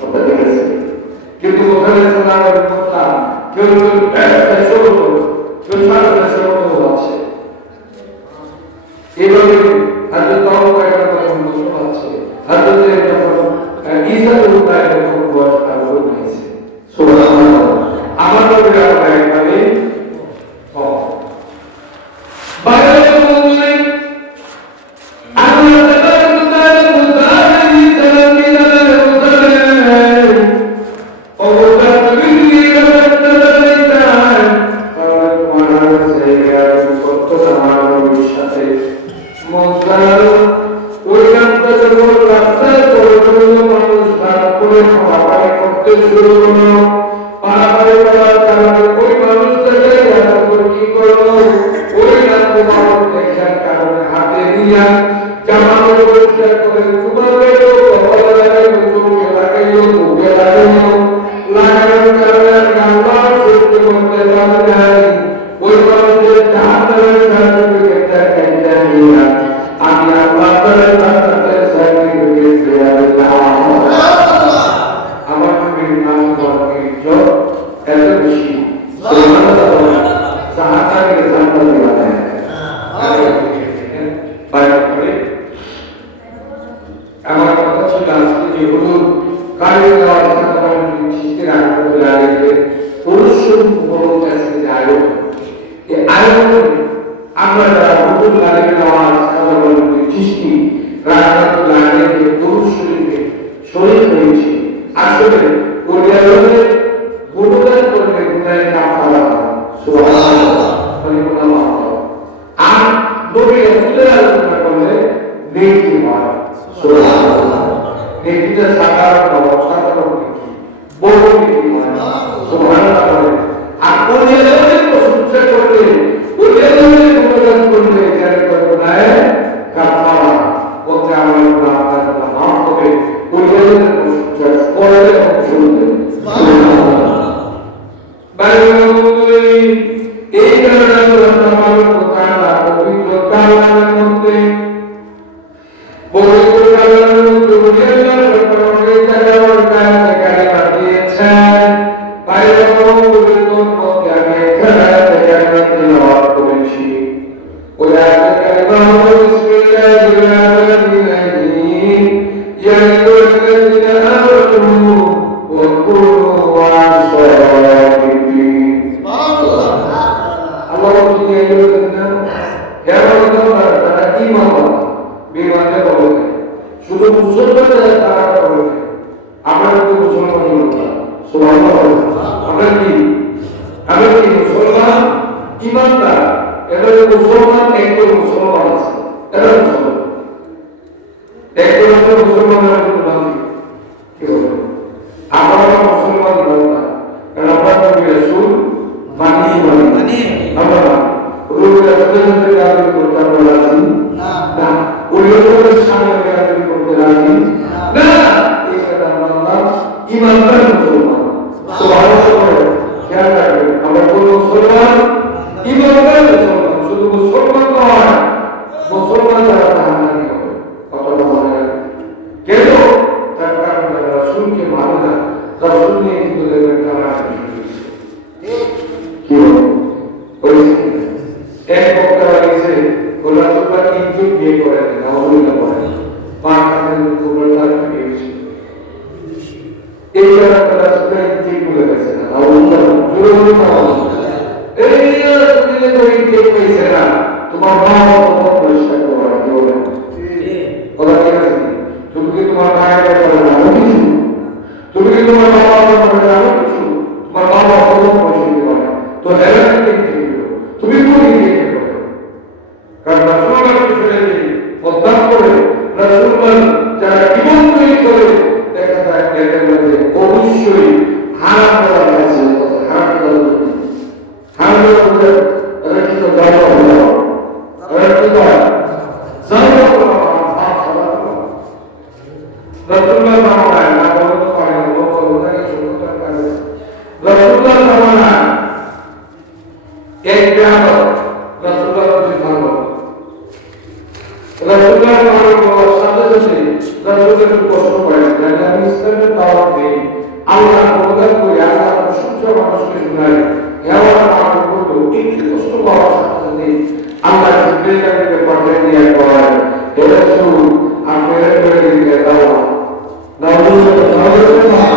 কথা ঠিক আছে কিন্তু ওখানে সালামের কথা কেউ 100 বছর কেউ 150 বছর আছে এইভাবে হযরত তাও কয়েকটা কথা বলতে আছে হযরত ঈসা উদ্ধার করে বয়স আরো হয়েছে সুবহানাল্লাহ আমার নবী একবারে বাইরে বললেন আল্লাহ তাআলা মুসাফির তালামিনা মুসাফির ও মুসাফির রাত্তালাইতা কারণ তোমার জায়গা কত আমার সাথে মুসাফির ওই রাস্তা রাস্তা করতে শুরু করলো পাড়াপাড়ি করার কারণে ওই মানুষটাকে কি করলো ওই রাতে মানুষ দেখার কারণে হাতে নিয়ে জামাতে পরিষ্কার করে চুমাবে কপালে লাগাইল চোখে লাগাইল মুখে লাগাইল লাগানোর কারণে আল্লাহ সহ্য করতে পারে নাই ওই মানুষের জাহান্নামের সার্টিফিকেটটা কেটে নিয়ে আমি আল্লাহ তাআলার জান্নাতের সার্টিফিকেট দেয়া দিলাম আমার নবীর নাম বরকত এত বেশি সুবহানাল্লাহ সাহাবায়ে জান্নাত বানায় আমার কথা ছিল আজকে যে হুজুর কারিগর সাধারণ চিন্তির আগ্রহ লাগে পুরুষ উপভোগ কাছে যায় এই আয়োজন আমরা যারা হুজুর লাগে নামাজ সাধারণ চিন্তি রাত লাগে যে পুরুষ শরীর হয়েছে আসলে কোরিয়ালে গুণগান করবে গুণায় কাফারা সুবহানাল্লাহ আল্লাহ আর নবী রাসূলের আলোচনা করলে নেকি হয় সুবহানাল্লাহ নেকিটা সাধারণ নেকি বড় নেকি হয় সুবহানাল্লাহ আর কোরিয়ালে প্রশংসা করলে কোরিয়ালে গুণগান করলে যার গুণায় কাফারা বলতে আমরা আপনারা মাফ করে কোরিয়ালে প্রশংসা করলে শুনতে এই কারণে আল্লাহ তাআলা পবিত্র কালামের মধ্যে পবিত্র কালামের মধ্যে আল্লাহ তাআলা কালামে দিয়েছেন বাইরে পবিত্র মধ্যে আমি কালামে তেলাওয়াত করেছি ওই আয়াতের কালাম বিসমিল্লাহির রহমানির রহিম ইয়া আইয়ুহাল্লাযীনা আমানু ওয়া কুনু শুধু মুসলমানদের তারা বলে আমরা কিন্তু মুসলমান আমরা কি মুসলমান ইমানদার এবার মুসলমান একজন মুসলমান আছে এরা মুসলমান একজন মুসলমানরা কিন্তু নামি কি বলে আমরা মুসলমান ইমানদার কারণ আমরা নবী রাসূল মানি আমরা রূপে রাসূলের কাছে করতে আমরা রাজি না ওইগুলোর সামনে কাজ করতে রাজি না এই কথা আমরা ইমানদার মুসলমান সুবহানাল্লাহ খেয়াল রাখবেন আমরা কোন মুসলমান ইমানদার মুসলমান শুধু মুসলমান নয় মুসলমান যারা জাহান্নামী হবে কথাটা মনে রাখবেন কেন তার কারণ রাসূলকে মানে না রাসূল নিয়ে কিন্তু দেখবেন তারা কি ওই এক বক্তা বলেছে রাসূলুল্লাহ কিন্তু বিয়ে করেন নাউজুবিল্লাহ বলেন পাঁচজন কুবরদার পেয়েছে এই জায়গাটা রাসূলুল্লাহ ঠিক বলে গেছে না নাউজুবিল্লাহ এই তুমি তো ঠিক কইছে না তোমার বাবা কত পরিষ্কার করে বলে কথা ঠিক আছে তুমি কি তোমার মায়ের কথা জানো কিছু তুমি কি তোমার বাবার কথা জানো কিছু তোমার বাবা কত পরিষ্কার করে তো হেরান ঠিক তুমি কোন দিকে কারণ রাসূলুল্লাহ পিছনে অধ্যান করে রাসূলুল্লাহ যারা জীবন তৈরি করে দেখা যায় এর মধ্যে অবশ্যই হারাম করা আছে হারাম করা রাখিত দাওয়া হলো রাখিত জানা রাসূলুল্লাহ সাল্লাল্লাহু না বলতে পারে না লোককে শুনতে পারে রাসূলুল্লাহ সাল্লাল্লাহু এক গ্রাম রাসূলুল্লাহ ভালো রাসূলুল্লাহ সাল্লাল্লাহু সাথে রাসূলের কষ্ট করে যারা ইসলামের দাওয়াত দেয় আল্লাহ প্রদান করে আল্লাহ প্রশংসা মানুষকে শোনায় এমন আমার করতে একটু কষ্ট পাওয়ার সাথে আল্লাহ জিবরাইলকে পাঠিয়ে দিয়ে করেন হে রাসূল আপনার করে দিয়ে দাও নাউজুবিল্লাহ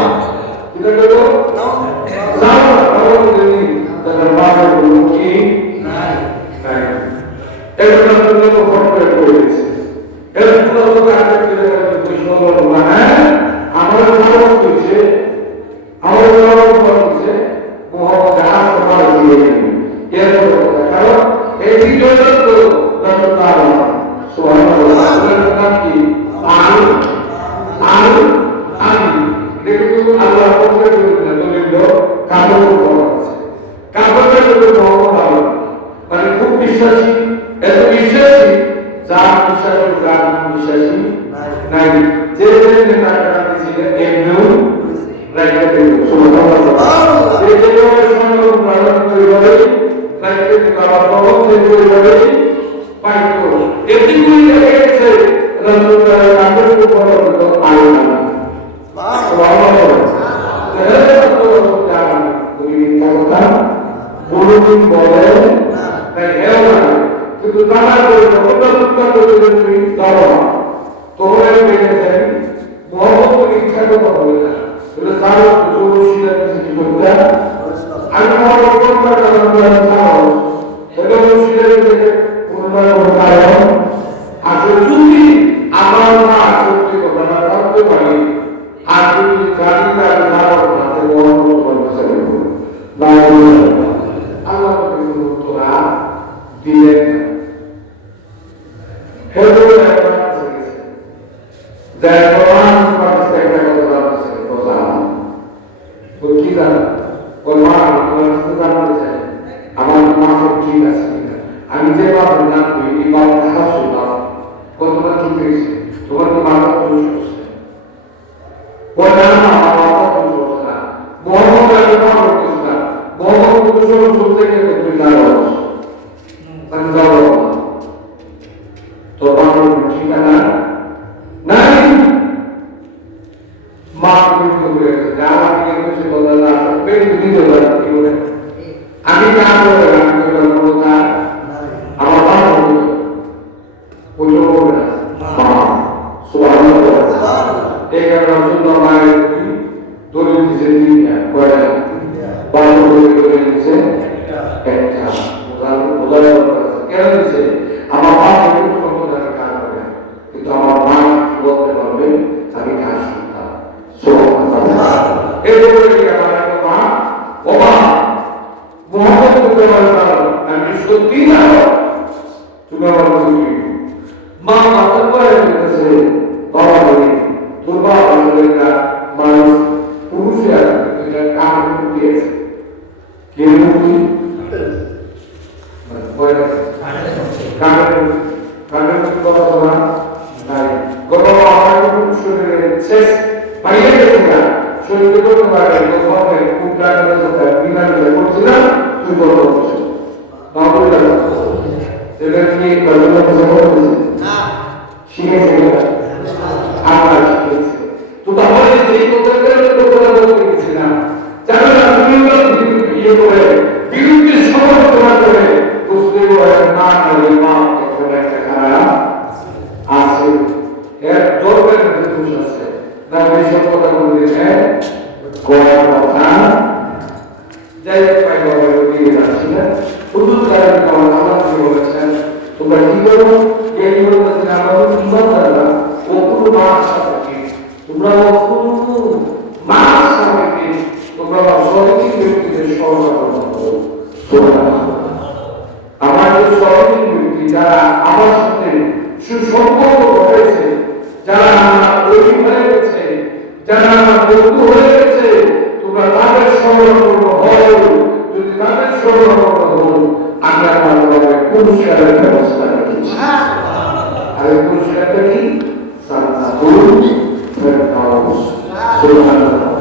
এটা করো যাও নাউজুবিল্লাহ তার বাবার কি নাই এটা রাসূলের উপর করে দিয়েছে এর পুরো কাজে করে কৃষ্ণবর্মা আমাদের ভালো হচ্ছে আমাদের ভালো হচ্ছে মোহাম্মদ জাহাজ তোমার দিয়ে এর কারণ এই ভিডিওটা তো রাসূলুল্লাহ সুবহানাল্লাহ নাম কি আল দেখো আল্লাহ যে নেতাটা দিয়েছিলেন এমনিও রাইটে দিল সুবহানাল্লাহ যে সময় প্রাণ তৈরি করে রাইটে দিল আবার ভবন তৈরি করে পাইতো এটি কি লেগেছে রাসূলুল্লাহ নামের উপর তো আল্লাহ সুবহানাল্লাহ কোনদিন বলে তাই হেও না কিন্তু জানা করে ওটা করে তুমি দাও তোমরা দেখেছেন মোহাম্মদ পরীক্ষা কথা বলে না বলে জানো জোরশীলা কিছু করতে আমি আমার কোনটা জানো এটা জোরশীলা থেকে পুনরায় বলায় আসলে যদি আমার মা সত্যি কথা না করতে পারি আর যদি জানি তার জানো তাতে মোহাম্মদ বলছে না আল্লাহ কিন্তু তোরা দিলেন হেলো that Quran পাকিস্তানে কথা বলছে প্রধান ও কি জানে ও মা জানতে চায় আমার মা ঠিক আছে আমি যে বাবা না এই বাবা দেখা শুনলাম কতটা ঠিক হয়েছে তোমার কি মাথা দোষ করছে ও না আমার মাথা দোষ করছে না মোহাম্মদ আলী না করছে না মোহাম্মদ দোষ শুনতে গেলে তুই না রস মানে যাও তো বাবা ঠিক না নাই মা কিন্তু বলেছে যারা কি কিছু বলা না পেট দিতে বলা কি বলে আমি কাজ করে আমি বলবো না আমার বাবা বলবো বলবো না সুবহানাল্লাহ এই কারণে সুন্দর মায়ের দলিল দিতে দিন করে বাবা বলে দিতে একটা বোঝার কেন দিতে আমার বাবা কিন্তু সম্পদের কাজ করে কিন্তু আমার মা বলতে পারবে আমি কাজ করতাম সুবহানাল্লাহ এরপরে কি আমার মা বাবা মোহাম্মদ বলতে পারলাম আমি সত্যি না তুমি আমার বলি মা মাথা করে বলতেছে বাবা বলি তোর বাবা আসলে না মানুষ পুরুষে আছে কিন্তু কামড় দিয়েছে কে মুক্তি কামড় কথা বলা নাই গত আমার শরীরে শেষ পাইয়ে গেছে না শরীরে করতে পারে যখন খুব টাকা যেটা বিনা করছিলাম তুই বড় করছিস না বলে এটা কি কল্পনা করে বলছিস না শিখেছে আমরা শিখেছি তো তাহলে যেই কথা বলতে গেছিলাম জানো না তুমি ইয়ে করে বিরুদ্ধে সমালোচনা করে বুঝতে পারে না মা এখন একটা খারাপ আছে এর জোরের মধ্যে দোষ আছে না বেশি কথা বলে দিলে কোন কথা যাই পাই বাবা দিয়ে যাচ্ছি না হুজুর কারণে আমার আল্লাহ কি বলেছেন তোমরা কি করো এই বলতেছেন আমাদের ইমান দ্বারা ওকুল মার সাথে তোমরা ওকুল মার সাথে তোমরা সঠিক ব্যক্তিদের স্মরণ করো আমাদের সঠিক ব্যক্তি যারা আমার সাথে সুসম্পর্ক হয়েছে যারা আমার বন্ধু হয়ে গেছে যারা আমার বন্ধু হয়ে গেছে তোমরা তাদের স্মরণ করো হয় যদি তাদের স্মরণ করো আমরা আমাদের পুরস্কারের ব্যবস্থা রেখেছি আর এই পুরস্কারটা কি সান্নাতুল ফেরদাউস সুবহানাল্লাহ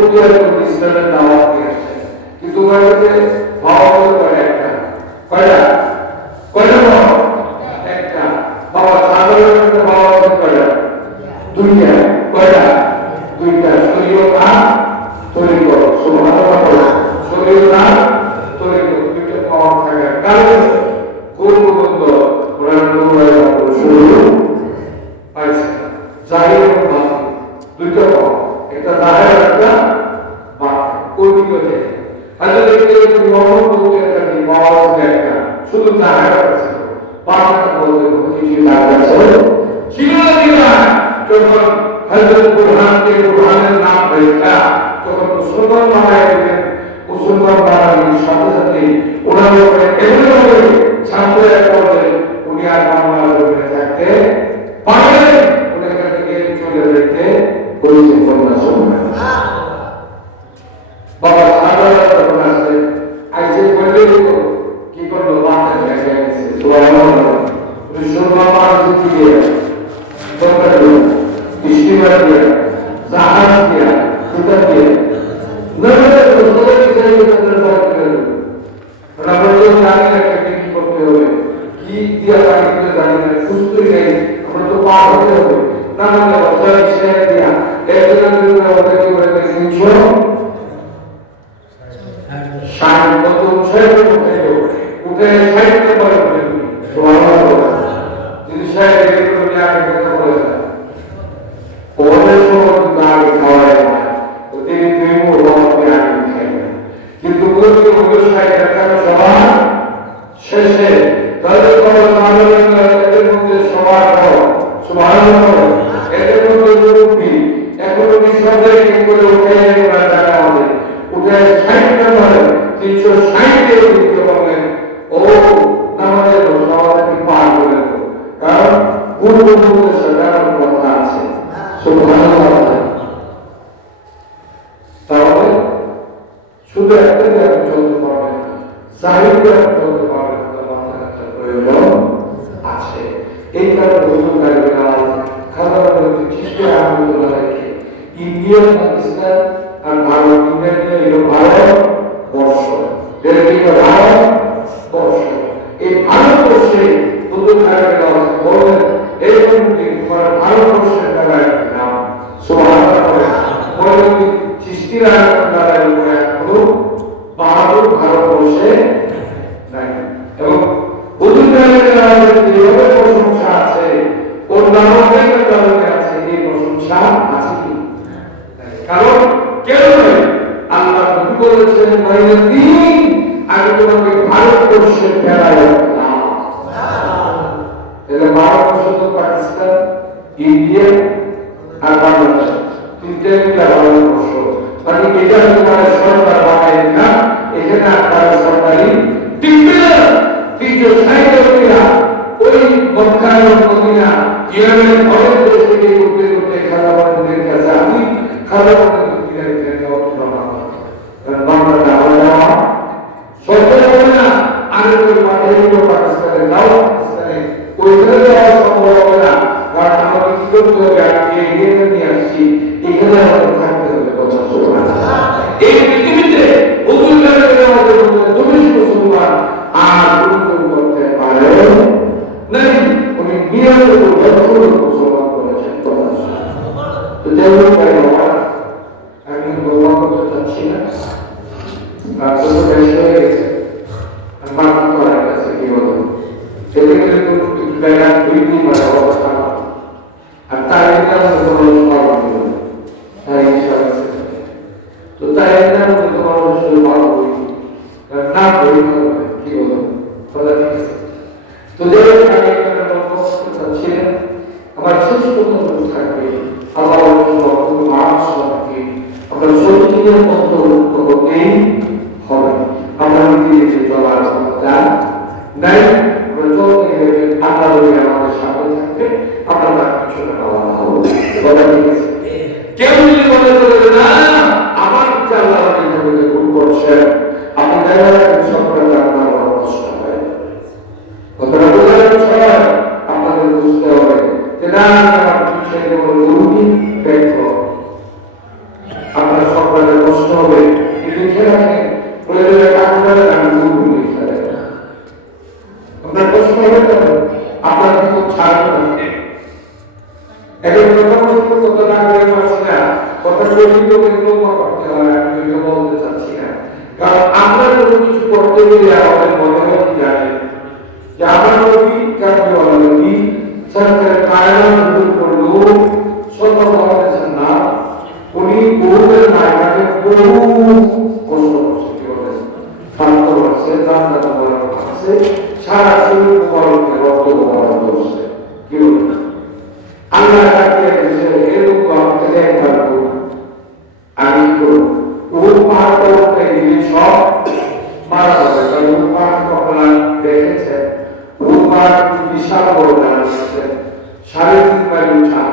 প্রক্রিয়া করে ইসলামের দাওয়াত নিয়ে আসছে, কিন্তু ওখানে ভাব করে একটা কয়টা কয়টা ভাব একটা বাবা সাধারণ একটা ভাব আছে কয়টা দুইটা কয়টা দুইটা শরীয় না তৈরি করো সুবহানাল্লাহ শরীয় না তৈরি করো দুইটা পাওয়া থাকে কারণ গুরুবন্ধ কোরআন অনুযায়ী শরীয় পাইছে জাহির এবং বাতিন দুইটা পাওয়া একটা জাহির একটা বাতিন কোন দিকে যায় আচ্ছা দেখতে মোহাম্মদ বলতে একটা কি পাওয়া আছে একটা শুধু জাহির আছে বাতিনটা বলতে কিছু তার কাছে ছিল না যখন হযরত বুরহানের নাম হয়েছে তখন মুসলমান বানায় দিলেন মুসলমান বানানোর সাথে সাথে ওনার উপরে এমনভাবে ছাত্র করলেন উনি আর বাংলার উপরে থাকতে পারেন উনি এখান থেকে চলে যেতে বলেছে কন্যা সময় বাবা সাধারণ যখন আসলে আইসে বললে কি করলো মাথা গেছে সুবহানাল্লাহ মুসলমান মানুষ দিয়ে দরকার ইস্তিমার দিয়ে জাহাজ দিয়ে সুতা দিয়ে নরমাল রসুলের বিষয়ে দরকার করে আমরা তো জানি না কি করতে হবে কি দিয়া লাগবে জানি না সুস্থই নেই আমরা তো পার হতে হবে না মানে ওটা বিষয় দিয়া একজন দুজন ওটা কি করে দেখছো শান কত ছয় উঠে সাইডে পড়ে সুবহানাল্লাহ যদি সাইডে এগুলো নিয়ে আগে কথা বলে ওদের সময় কিন্তু আগে খাওয়ায় না ওদের দুই মুখ আগে খাই না কিন্তু ওদের সাইডে কারণ সবার শেষে তাদের কোনো এদের মধ্যে সবার সুবহানাল্লাহ এদের মধ্যে মুরব্বী এখনো নিঃসন্দেহে কি করে উঠে ওরা টাকা হবে উঠে 60 নম্বরে 360 এ উঠতে পারলেন ও নামাজের নামাজকে পার করে দেব কারণ গুরুদের সাথে আমার কথা আছে সুবহানাল্লাহ তাহলে শুধু একটা দিয়ে আপনি চলতে পারবেন না জাহির দিয়ে আপনি চলতে পারবেন না মাথার একটা প্রয়োজন আছে এই কারণে হুজুর গায়বের খাতার চিস্তি আহমদুল্লাহকে ইন্ডিয়া পাকিস্তান আর ভারত ইন্ডিয়া নিয়ে এলো ভারত বর্ষ এর কি ভারত বর্ষ এই ভারতবর্ষে হুজুর গায়বের বলেন এই মন্দির ভারতবর্ষের দ্বারা নাম সুবহানাল্লাহ বলেন চিস্তিরা দ্বারা এখনো বাহাদুর ভারতবর্ষে নাই এবং হুজুর গায়বের যেভাবে প্রশংসা আছে ওর নামে কারণে আছে এই প্রশংসা আছে কি কারণ কেন আল্লাহ নবী বলেছেন দিন আমি তোমাকে ভারতবর্ষে ফেরাই রাখলাম তাহলে ভারতবর্ষ তো পাকিস্তান ইন্ডিয়া আর বাংলাদেশ তিনটে মিলে ভারতবর্ষ মানে এটা তোমার সরকার বানায় না এখানে আপনার সরকারি টিকবে না তৃতীয় সাইডা ওই মক্কা এবং মদিনা ইয়েমেন অনেক দেশ থেকে করতে করতে খালাবানদের কাছে আমি খালাবানদের কিনারে কিনারে অটোগ্রাফ কারণ বাংলাটা আলাদা সরকার হবে না আগে তো পাঠিয়ে পাকিস্তানে যাও পাকিস্তানে ওইখানে যাওয়া সম্ভব হবে না কারণ আমাকে কি করতে হবে আজকে এখানে নিয়ে আসছি এখানে আমাদের থাকতে হবে কথা শোনা এই পৃথিবীতে হুজুর গায়বের আমাদের মধ্যে তুমি মুসলমান আর তুমি করতে পারে নাই উনি নিয়মিত বছর মুসলমান করেছেন কথা শোনা তো যেমন ভাই বাবা আমি বললাম করতে চাচ্ছি না আর তো বেশ হয়ে গেছে আর মাফ করার কাছে কি বলবো সেটা কিন্তু একটু জায়গা দুই দিন মানে অবস্থা আর তার এটা আমাদের কোনো সমাধান তাই হিসাব আছে তো তাই এটা আমাদের তোমার অবশ্যই ভালো বই না বই কি বলবো কথা ঠিক আছে তো যে আমি এখানে বলতে চাচ্ছিলাম আমার শেষ কথা থাকবে আল্লাহ মানুষ সম্পর্কে আমরা সত্যিকের অন্তর্ভুক্ত হতেই হবে আমরা নীতিতে চলার ক্ষমতা নাই আমরা চলতে গেলে আল্লাহ আমাদের সামনে থাকবে কষ্ট হবে, লিখে রাখেন, বলে দেবে আপনারা গানগুলো লিখে রাখেন, আপনার কষ্ট হবে তো, আপনার কিন্তু ছাড়বে না। এখন কথা না করে পারছি না, কথা বলতে কিন্তু করতে হয়, আমি কিন্তু বলতে চাচ্ছি না। কারণ আমরা কোনো কিছু করতে গেলে আমাদের মনে হয় কি জানেন, যে আমার নবী কাকে বলা নবী সরকার কায়নাত হুজুর করলো সাল্লাল্লাহু আলাইহি ওয়াসাল্লাম, উনি বহুদের মায়নাকে বহু কষ্ট করছে, কি বলেন, শান্ত করছে, জান্নাত বলার আছে, সারা শরীর মুবারকে রক্ত মুবারক করছে, কি বলেন, আল্লাহ তাকে বলেছে এরকম আমাকে একবার করুন, আমি করব ওর পাহাড় করতে গিয়ে সব মারা যাবে। কারণ ওর পাহাড় কখনো দেখেছেন, ওর পাহাড় বিশাল বড় দাঁড়িয়েছে, 3.5 মাইল উঁচা,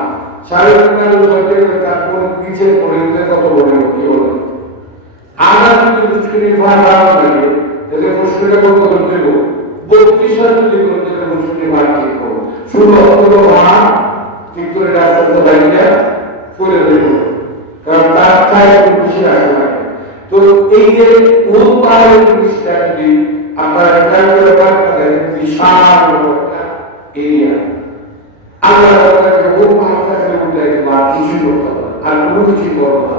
3.5 মাইল উঁচাতে গেলে তার কোন নিচে পড়ে গেলে কত বড় কি হলো। আমরা যদি মুশকিলের ভার বাড়ানো লাগে, তাহলে মুশকিলটা কত করে দেবো, 32 যদি করতে গেলে মুশকিলের ভার ঠিক করবো, শুধু অত ভার ঠিক করে রাস্তাতে দাঁড়িয়ে করে দেবো, কারণ তার চাই বেশি রাখা লাগে। তো এই যে ওর পাহাড়ের জিনিসটা যদি আপনারা খেয়াল করে দেখেন, বিশাল একটা এরিয়া, আমরা ওর পাহাড়টাকে উঠে একবার কিছু করতে হবে, আর কোনো কিছু করবো না,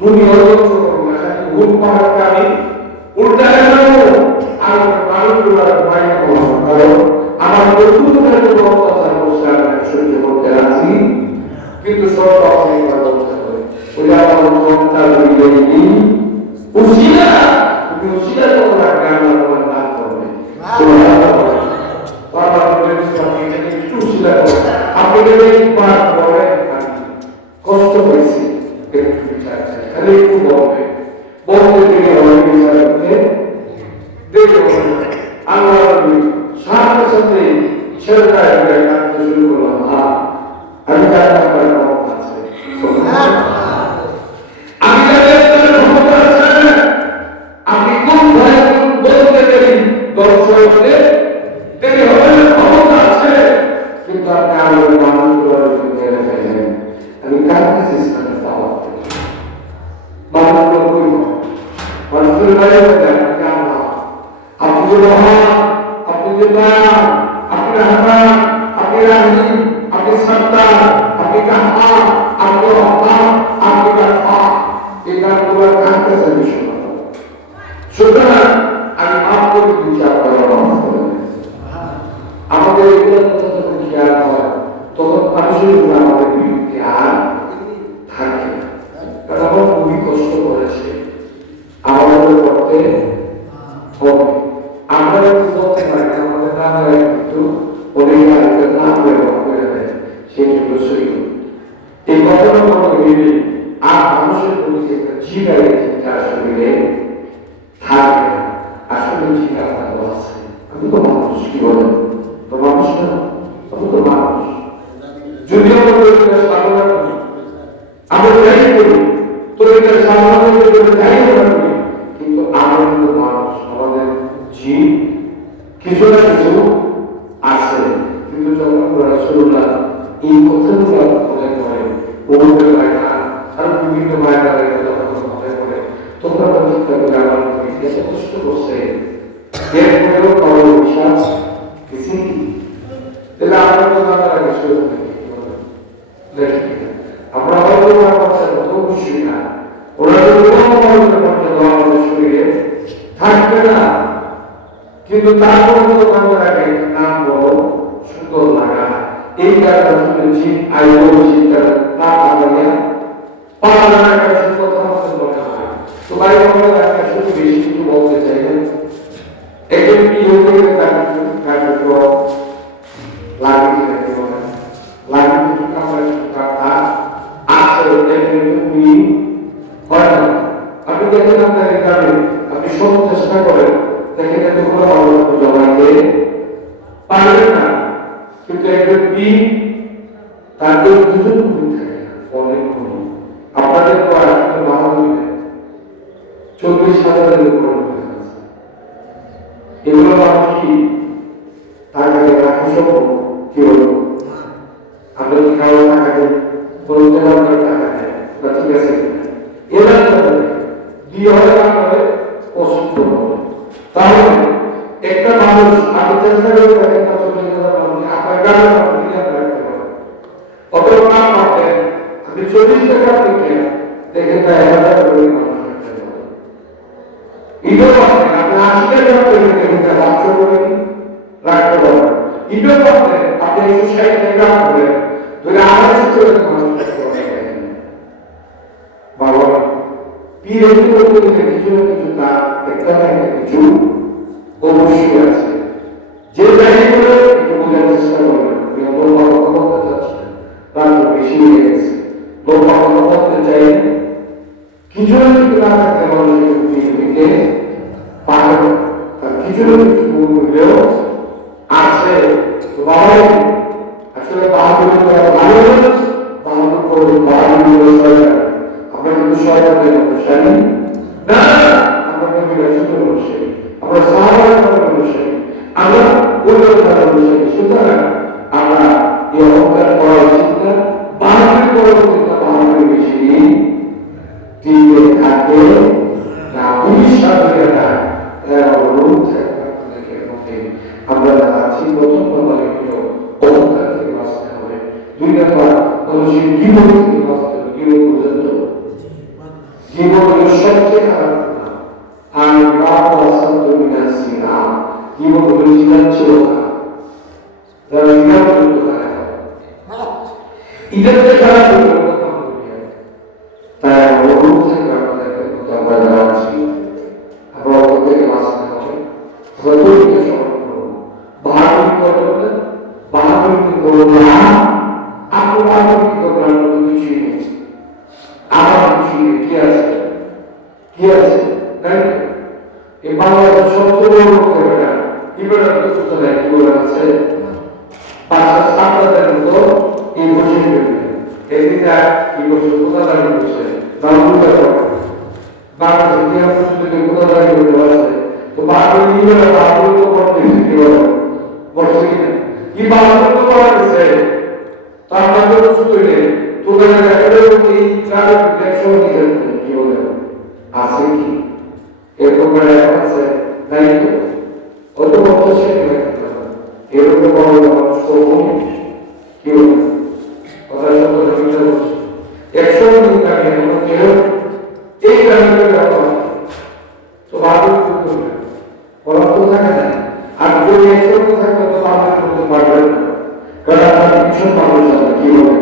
দুনিয়া অর্জন করবো না, খালি ওর পাহাড়টা আমি উল্টা দেবো, আর মানুষগুলো বাইরে করবো, কারণ আমার বন্ধুদের কোনো অত্যাচার করছে আমি সহ্য করতে রাজি, কিন্তু সব অনেক করতে হবে। ওই আমার সন্তান হইলেই উসিলা, তুমি উসিলা তো রাখবে, আল্লাহ তোমার দান করবে, বাবা বলেন আপনি এটাকে একটু উসিলা করুন, আপনি এই পাঠ বলেন কষ্ট হয়েছে একটু বিচার চাই, খালি একটু বলবে, বলতে গেলে অনেক বিচার করতে দেখে আল্লাহ সাথে সাথে ছেলেটায় কাঁদতে শুরু করলাম, আমি জানতাম ক্ষমতা আছে, আমি ক্ষমতা আছে, আপনি কোন ভয়ে বলতে দেরি দর্শক দেরি হবে, ক্ষমতা আছে, কিন্তু আপনি আমাদের মানুষগুলোর মেরে ফেলেন। আমি কার কাছে ইসলামের দাওয়াত দেব, মানুষগুলো কই মানুষের বাইরে আপনাকে আল্লাহ, আপনি যে মহান, আপনি যে দয়া, আপনি রহমান, আপনি রাহিম, আপনি সত্তার, আপনি কাহ্হার, আপনি রহমান, আপনি গাফফার, এই গানগুলোর কার কাছে আমি শোনাবো। সুতরাং আমি মাফ করে দিচ্ছি, আপনারা মাফ করে দেন। আমাদের এগুলোর কথা যখন খেয়াল হয়, তখন মানুষের উপর আমাদের বিরুদ্ধে আর থাকে না, কারণ আমার খুবই কষ্ট করেছে, আমাদের করতে হবে। আমরা কিন্তু বলতে পারি না, আমাদের নামে কিন্তু অনেক আরেকটা নাম ব্যবহার করে দেয়, সেই জন্য সহি এই ঘটনা কোনো ভেবে আর মানুষের প্রতি যে একটা জিগায় চিন্তা আসলে থাকে না, আসলে জিগা আপনার আছে, আমি তো মানুষ, কি বলেন, তো মানুষ না, আমি তো মানুষ, যদি আমাদের সাধনা করি, আমরা যাই করি, তো এটা সাধনা করে যাই আমরা করি, কিন্তু আমরা কিন্তু মানুষ, আমাদের জীব কিছু না কিছু আছে, কিন্তু যখন রাসূলুল্লাহ এই কথাগুলো মনে করে, ওদের মায়না আর বিভিন্ন মায়নার কথা মনে করে, তোমরা তো চিন্তা করে আমার এত কষ্ট করছে, এরপরেও কারো বিশ্বাস কিছু কি, তাহলে আমরা তো জানার আগে শুরু করি, দেখি আমরা হয়তো কত খুশি না, ওরা তো আমাদের শরীরে থাকবে না, কিন্তু তারপরে তো আমাদের আগে নাম বড় সুন্দর লাগা, এই কারণে জিন আয়ু চিন্তা না পাওয়া পাওয়া একটা কথা আমাদের মনে হয়। তো ভাই আমরা একটা শুধু বেশি কিছু বলতে চাই না, একজন কি হতে গেলে তার কিছু কার্যক্রম লাগিয়ে রাখতে হবে, লাগিয়ে কিছু কামড়া কথা আসলে তুমি হয় না। আপনি দেখেন আপনার গ্রামে আপনি সব চেষ্টা করেন, দেখেন এত কোনো অবস্থা জমাইতে পারবেন না, কিন্তু একজন বীর তার দুজন গুণ থাকে না, অনেক গুণ। আপনাদের তো আসলে বাহাদুরি 40,000-এর উপর এগুলো মানুষ কি তার কাছে রাখা সম্ভব, কি হলো আমরা কি খাওয়া টাকা দিই, বলতে টাকা দেয়, ঠিক আছে, এবার কি হবে না করে পছন্দ করে। তাহলে একটা মানুষ আপনি চেষ্টা করে দেখেন না 40,000 মানুষ আপনার গ্রামে আপনি রাখতে পারেন, কত নাম পাবেন আপনি 40 টাকা থেকে দেখেন না 1000 করে মানুষ রাখতে পারেন। ইডো পাবেন আপনি 80 টাকা করে দেখেন না 500 করে রাখতে পারেন। ইডো পাবেন আপনি 160 টাকা করে ধরে 250 করে মানুষ রাখতে পারেন। বাবা পীরের করতে কিছু না কিছু তার একটা না কিছু অবশ্যই আছে, যে জায়গাগুলো একটু বোঝার চেষ্টা করবেন। লম্বা কথা বলতে চাচ্ছেন তার বেশি হয়ে গেছে, লম্বা কথা বলতে চাইলে কিছু না কিছু না থাকতে মানুষের পৃথিবীতে পাঠাবো, তার কিছু না কিছু হলেও আছে। তো বাবাই আসলে বাহাদুর করা ভালো, বাহাদুর করবো বাহাদুর সরকার আমরা কিন্তু সরকারের অনুসারী না, আমরা কিন্তু রাসূলের অনুসারী, আমরা সাহাবাদের অনুসারী, আমরা উল্লেখের অনুসারী। সুতরাং আমরা এই অহংকার করা উচিত না, বাহাদুরি করা উচিত না, বাহাদুরি বেশি টিকে থাকে না, বিশ্বাস করে না। অনুরোধ থাকবে আপনাদেরকে মধ্যে আমরা যারা আছি প্রথম নম্বরে হলো অহংকার থেকে বাঁচতে হবে, 2 নম্বর মানুষের জীবন থেকে বাঁচতে হবে। জীবন পর্যন্ত জীবন হলো সবচেয়ে খারাপ, আর জীবন হলো জীবন ছিল যারা জীবন পর্যন্ত খারাপ ইদেরকে খারাপ হলো। তাই অনুরোধ থাকবে আপনাদেরকে আমরা যারা আছি আমরা অত থেকে বাঁচতে হবে, সতর্ককে স্মরণ করবো, বাহাদুরি করবো না, বাহাদুরি করবো না, আপনি বাহাদুরি করবেন কিছুই নেই, আমার কিছুই নেই, কি আছে কি আছে তাই এই বাংলাদেশের সবচেয়ে বড় ক্যামেরা ইবেরা তো সুস্থ নাই কি বলে আছে 5-7 মতো এই বসে এদিকে কি বসে কোথা দাঁড়িয়ে বসে বাংলাদেশ বাংলাদেশ কি আমরা যদি কোথা দাঁড়িয়ে বসে আছে তো বাংলাদেশ ইবেরা বাংলাদেশ তো করতে কি বলে বসে কি বাংলাদেশ তো করা গেছে তার মধ্যে সুস্থ নেই তো দেখা যায় এই ট্রাফিক রিফ্লেকশন কি বলে আছে কি এরকম আছে নাই তো অত বড় সেটা এরকম বড় মানুষ করবো কি বলে কথা শব্দ বিচার করছে 100 দিন আগে আমরা কেউ এই কারণে ব্যাপার তো বাদু করবে বলা তো থাকে না, আর যদি 100 থাকবে তো আমরা করতে পারবে না, কারণ আমরা কিছু মানুষ আছে কি বলে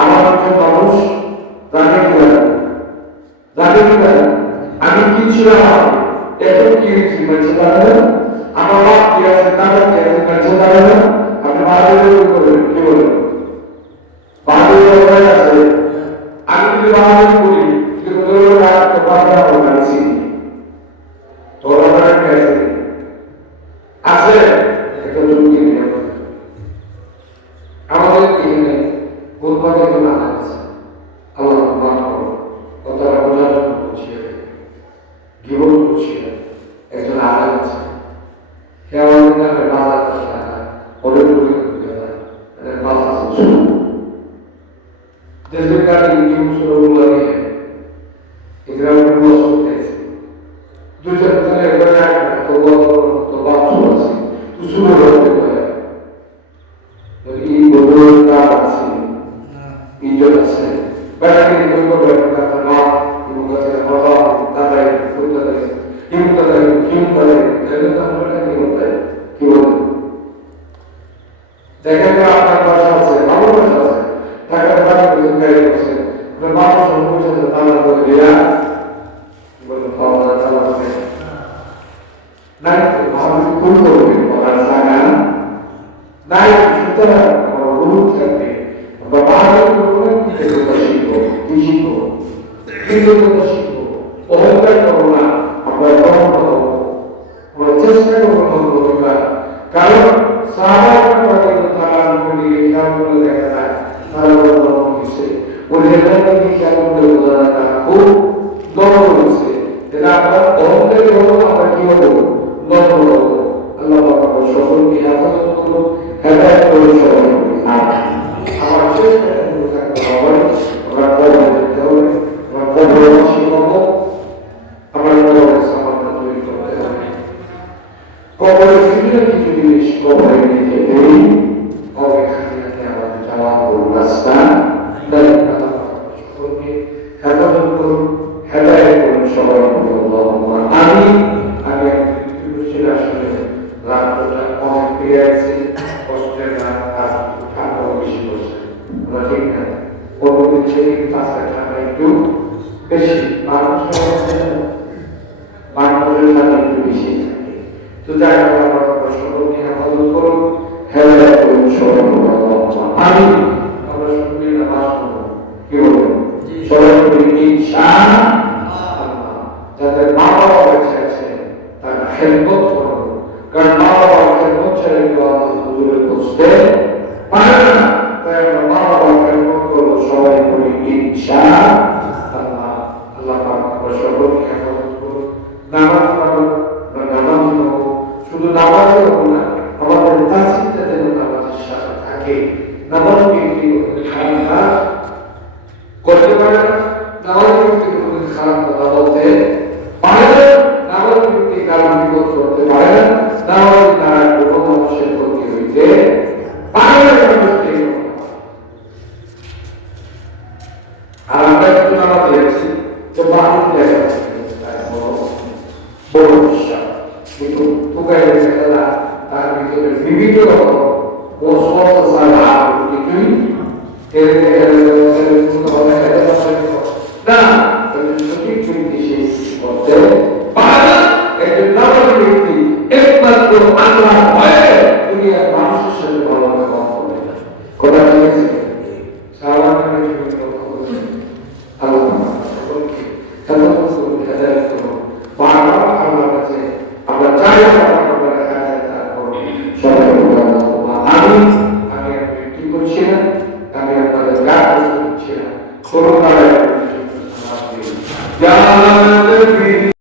আমার কিছু মানুষ জানে আমি কি ছিলাম এখন কি হয়েছি বলছে তারা আমার বাপ কি আছে তারা কি আছে বলছে তারা আপনি বাহাদুরি করবেন কি বলবেন বাহাদুরি হয়ে আছে। আমি যদি বাহাদুরি করি কিন্তু রাত তো বাধা বলছি তোরা আছে আছে একটা যুক্তি নিয়ে আমাদের এখানে গুরবাদের জন্য আছে আল্লাহ মাফ করো কথাটা বোঝার জন্য বলছি জীবন করছি একজন আলাদা আছে সে আমাদের নামে বাজার টাকা অনেক বাজার দেশের কাছে জীবন শুরু লাগে এগুলো আমরা শুনতেছি 2-4 বছর একবার তো তো বাচ্চা আছে তুই শুরু করতে পারে এই বড়টা আছে ইজ্জত আছে বাকি এই বড়টা কথা না এবং কাছে বড় দাদাই দাদাই কি করে এটা তো আমরা কি বলতে কি বলতে দেখেন আপনার পাশে আছে ভালো পাশে আছে টাকা টাকা করে গাড়ি আছে মানে বাবা সব বুঝে তালা করে দিয়া বলে পাওয়া তালা করে কবরে নিয়ে যেতেই হবে খালিয়াতে আমাদের যাওয়া রাস্তা তাই আল্লাহ সকলকে হেফাজত করুন, হেদায়েত করুন। সবাই বলি আল্লাহুম্মা আমিন। আমি একটু আসলে রাতটা অনেক পেয়ে আছে, কষ্টের রাত, আর ঠান্ডাও বেশি পড়ছে, ঠিক না? অন্যদিন থেকে পাঁচটা ঠান্ডা একটু বেশি, মানুষের ঠান্ডা একটু বেশি থাকে। তো যাই হোক, আমরা সকলকে হেফাজত করুন, হেদায়েত করুন। সবাই বলি আল্লাহুম্মা আমিন। আমরা সকলে নামাজ পড়ব, কি বলবেন? সবাই বলি ইনশাআল্লাহ। যাদের মা বাবা বেঁচে আছে তারা খেদমত করব, কারণ মা বাবার খেদমত ছাড়া কিন্তু আল্লাহ হুজুরে পৌঁছতে পারে না। তাই আমরা মা বাবার খেদমত করবো, সবাই বলি ইনশাআল্লাহ। আল্লাহ পাক আমরা সকলকে হেফাজত করুন। নামাজ পড়ব, নামাজ হবো, শুধু নামাজই হবো না, আমাদের তাসিরটা যেন নামাজের সাথে থাকে। নামাজ ব্যক্তি খারাপ কাজ করতে পারে না, নামাজ ব্যক্তি খারাপ কথা বলতে পারে না, নামাজ ব্যক্তি কারণ বিপদ করতে পারে না, নামাজ দ্বারা কোনো মানুষের ক্ষতি হইতে পারে না। আর আমরা কিন্তু নামাজ দেখছি তো মানুষ দেখা বড় বিশ্বাস কিন্তু তোকায় খেলা, তার ভিতরে বিভিন্ন রকম কিছুই না, সঠিক ব্যক্তি সেই করতে পারে না। একজন নামাজি ব্যক্তি একমাত্র আল্লাহ ভয়ে দুনিয়ার মানুষের সাথে ভালো ব্যবহার করবে। কথা ঠিক আছে?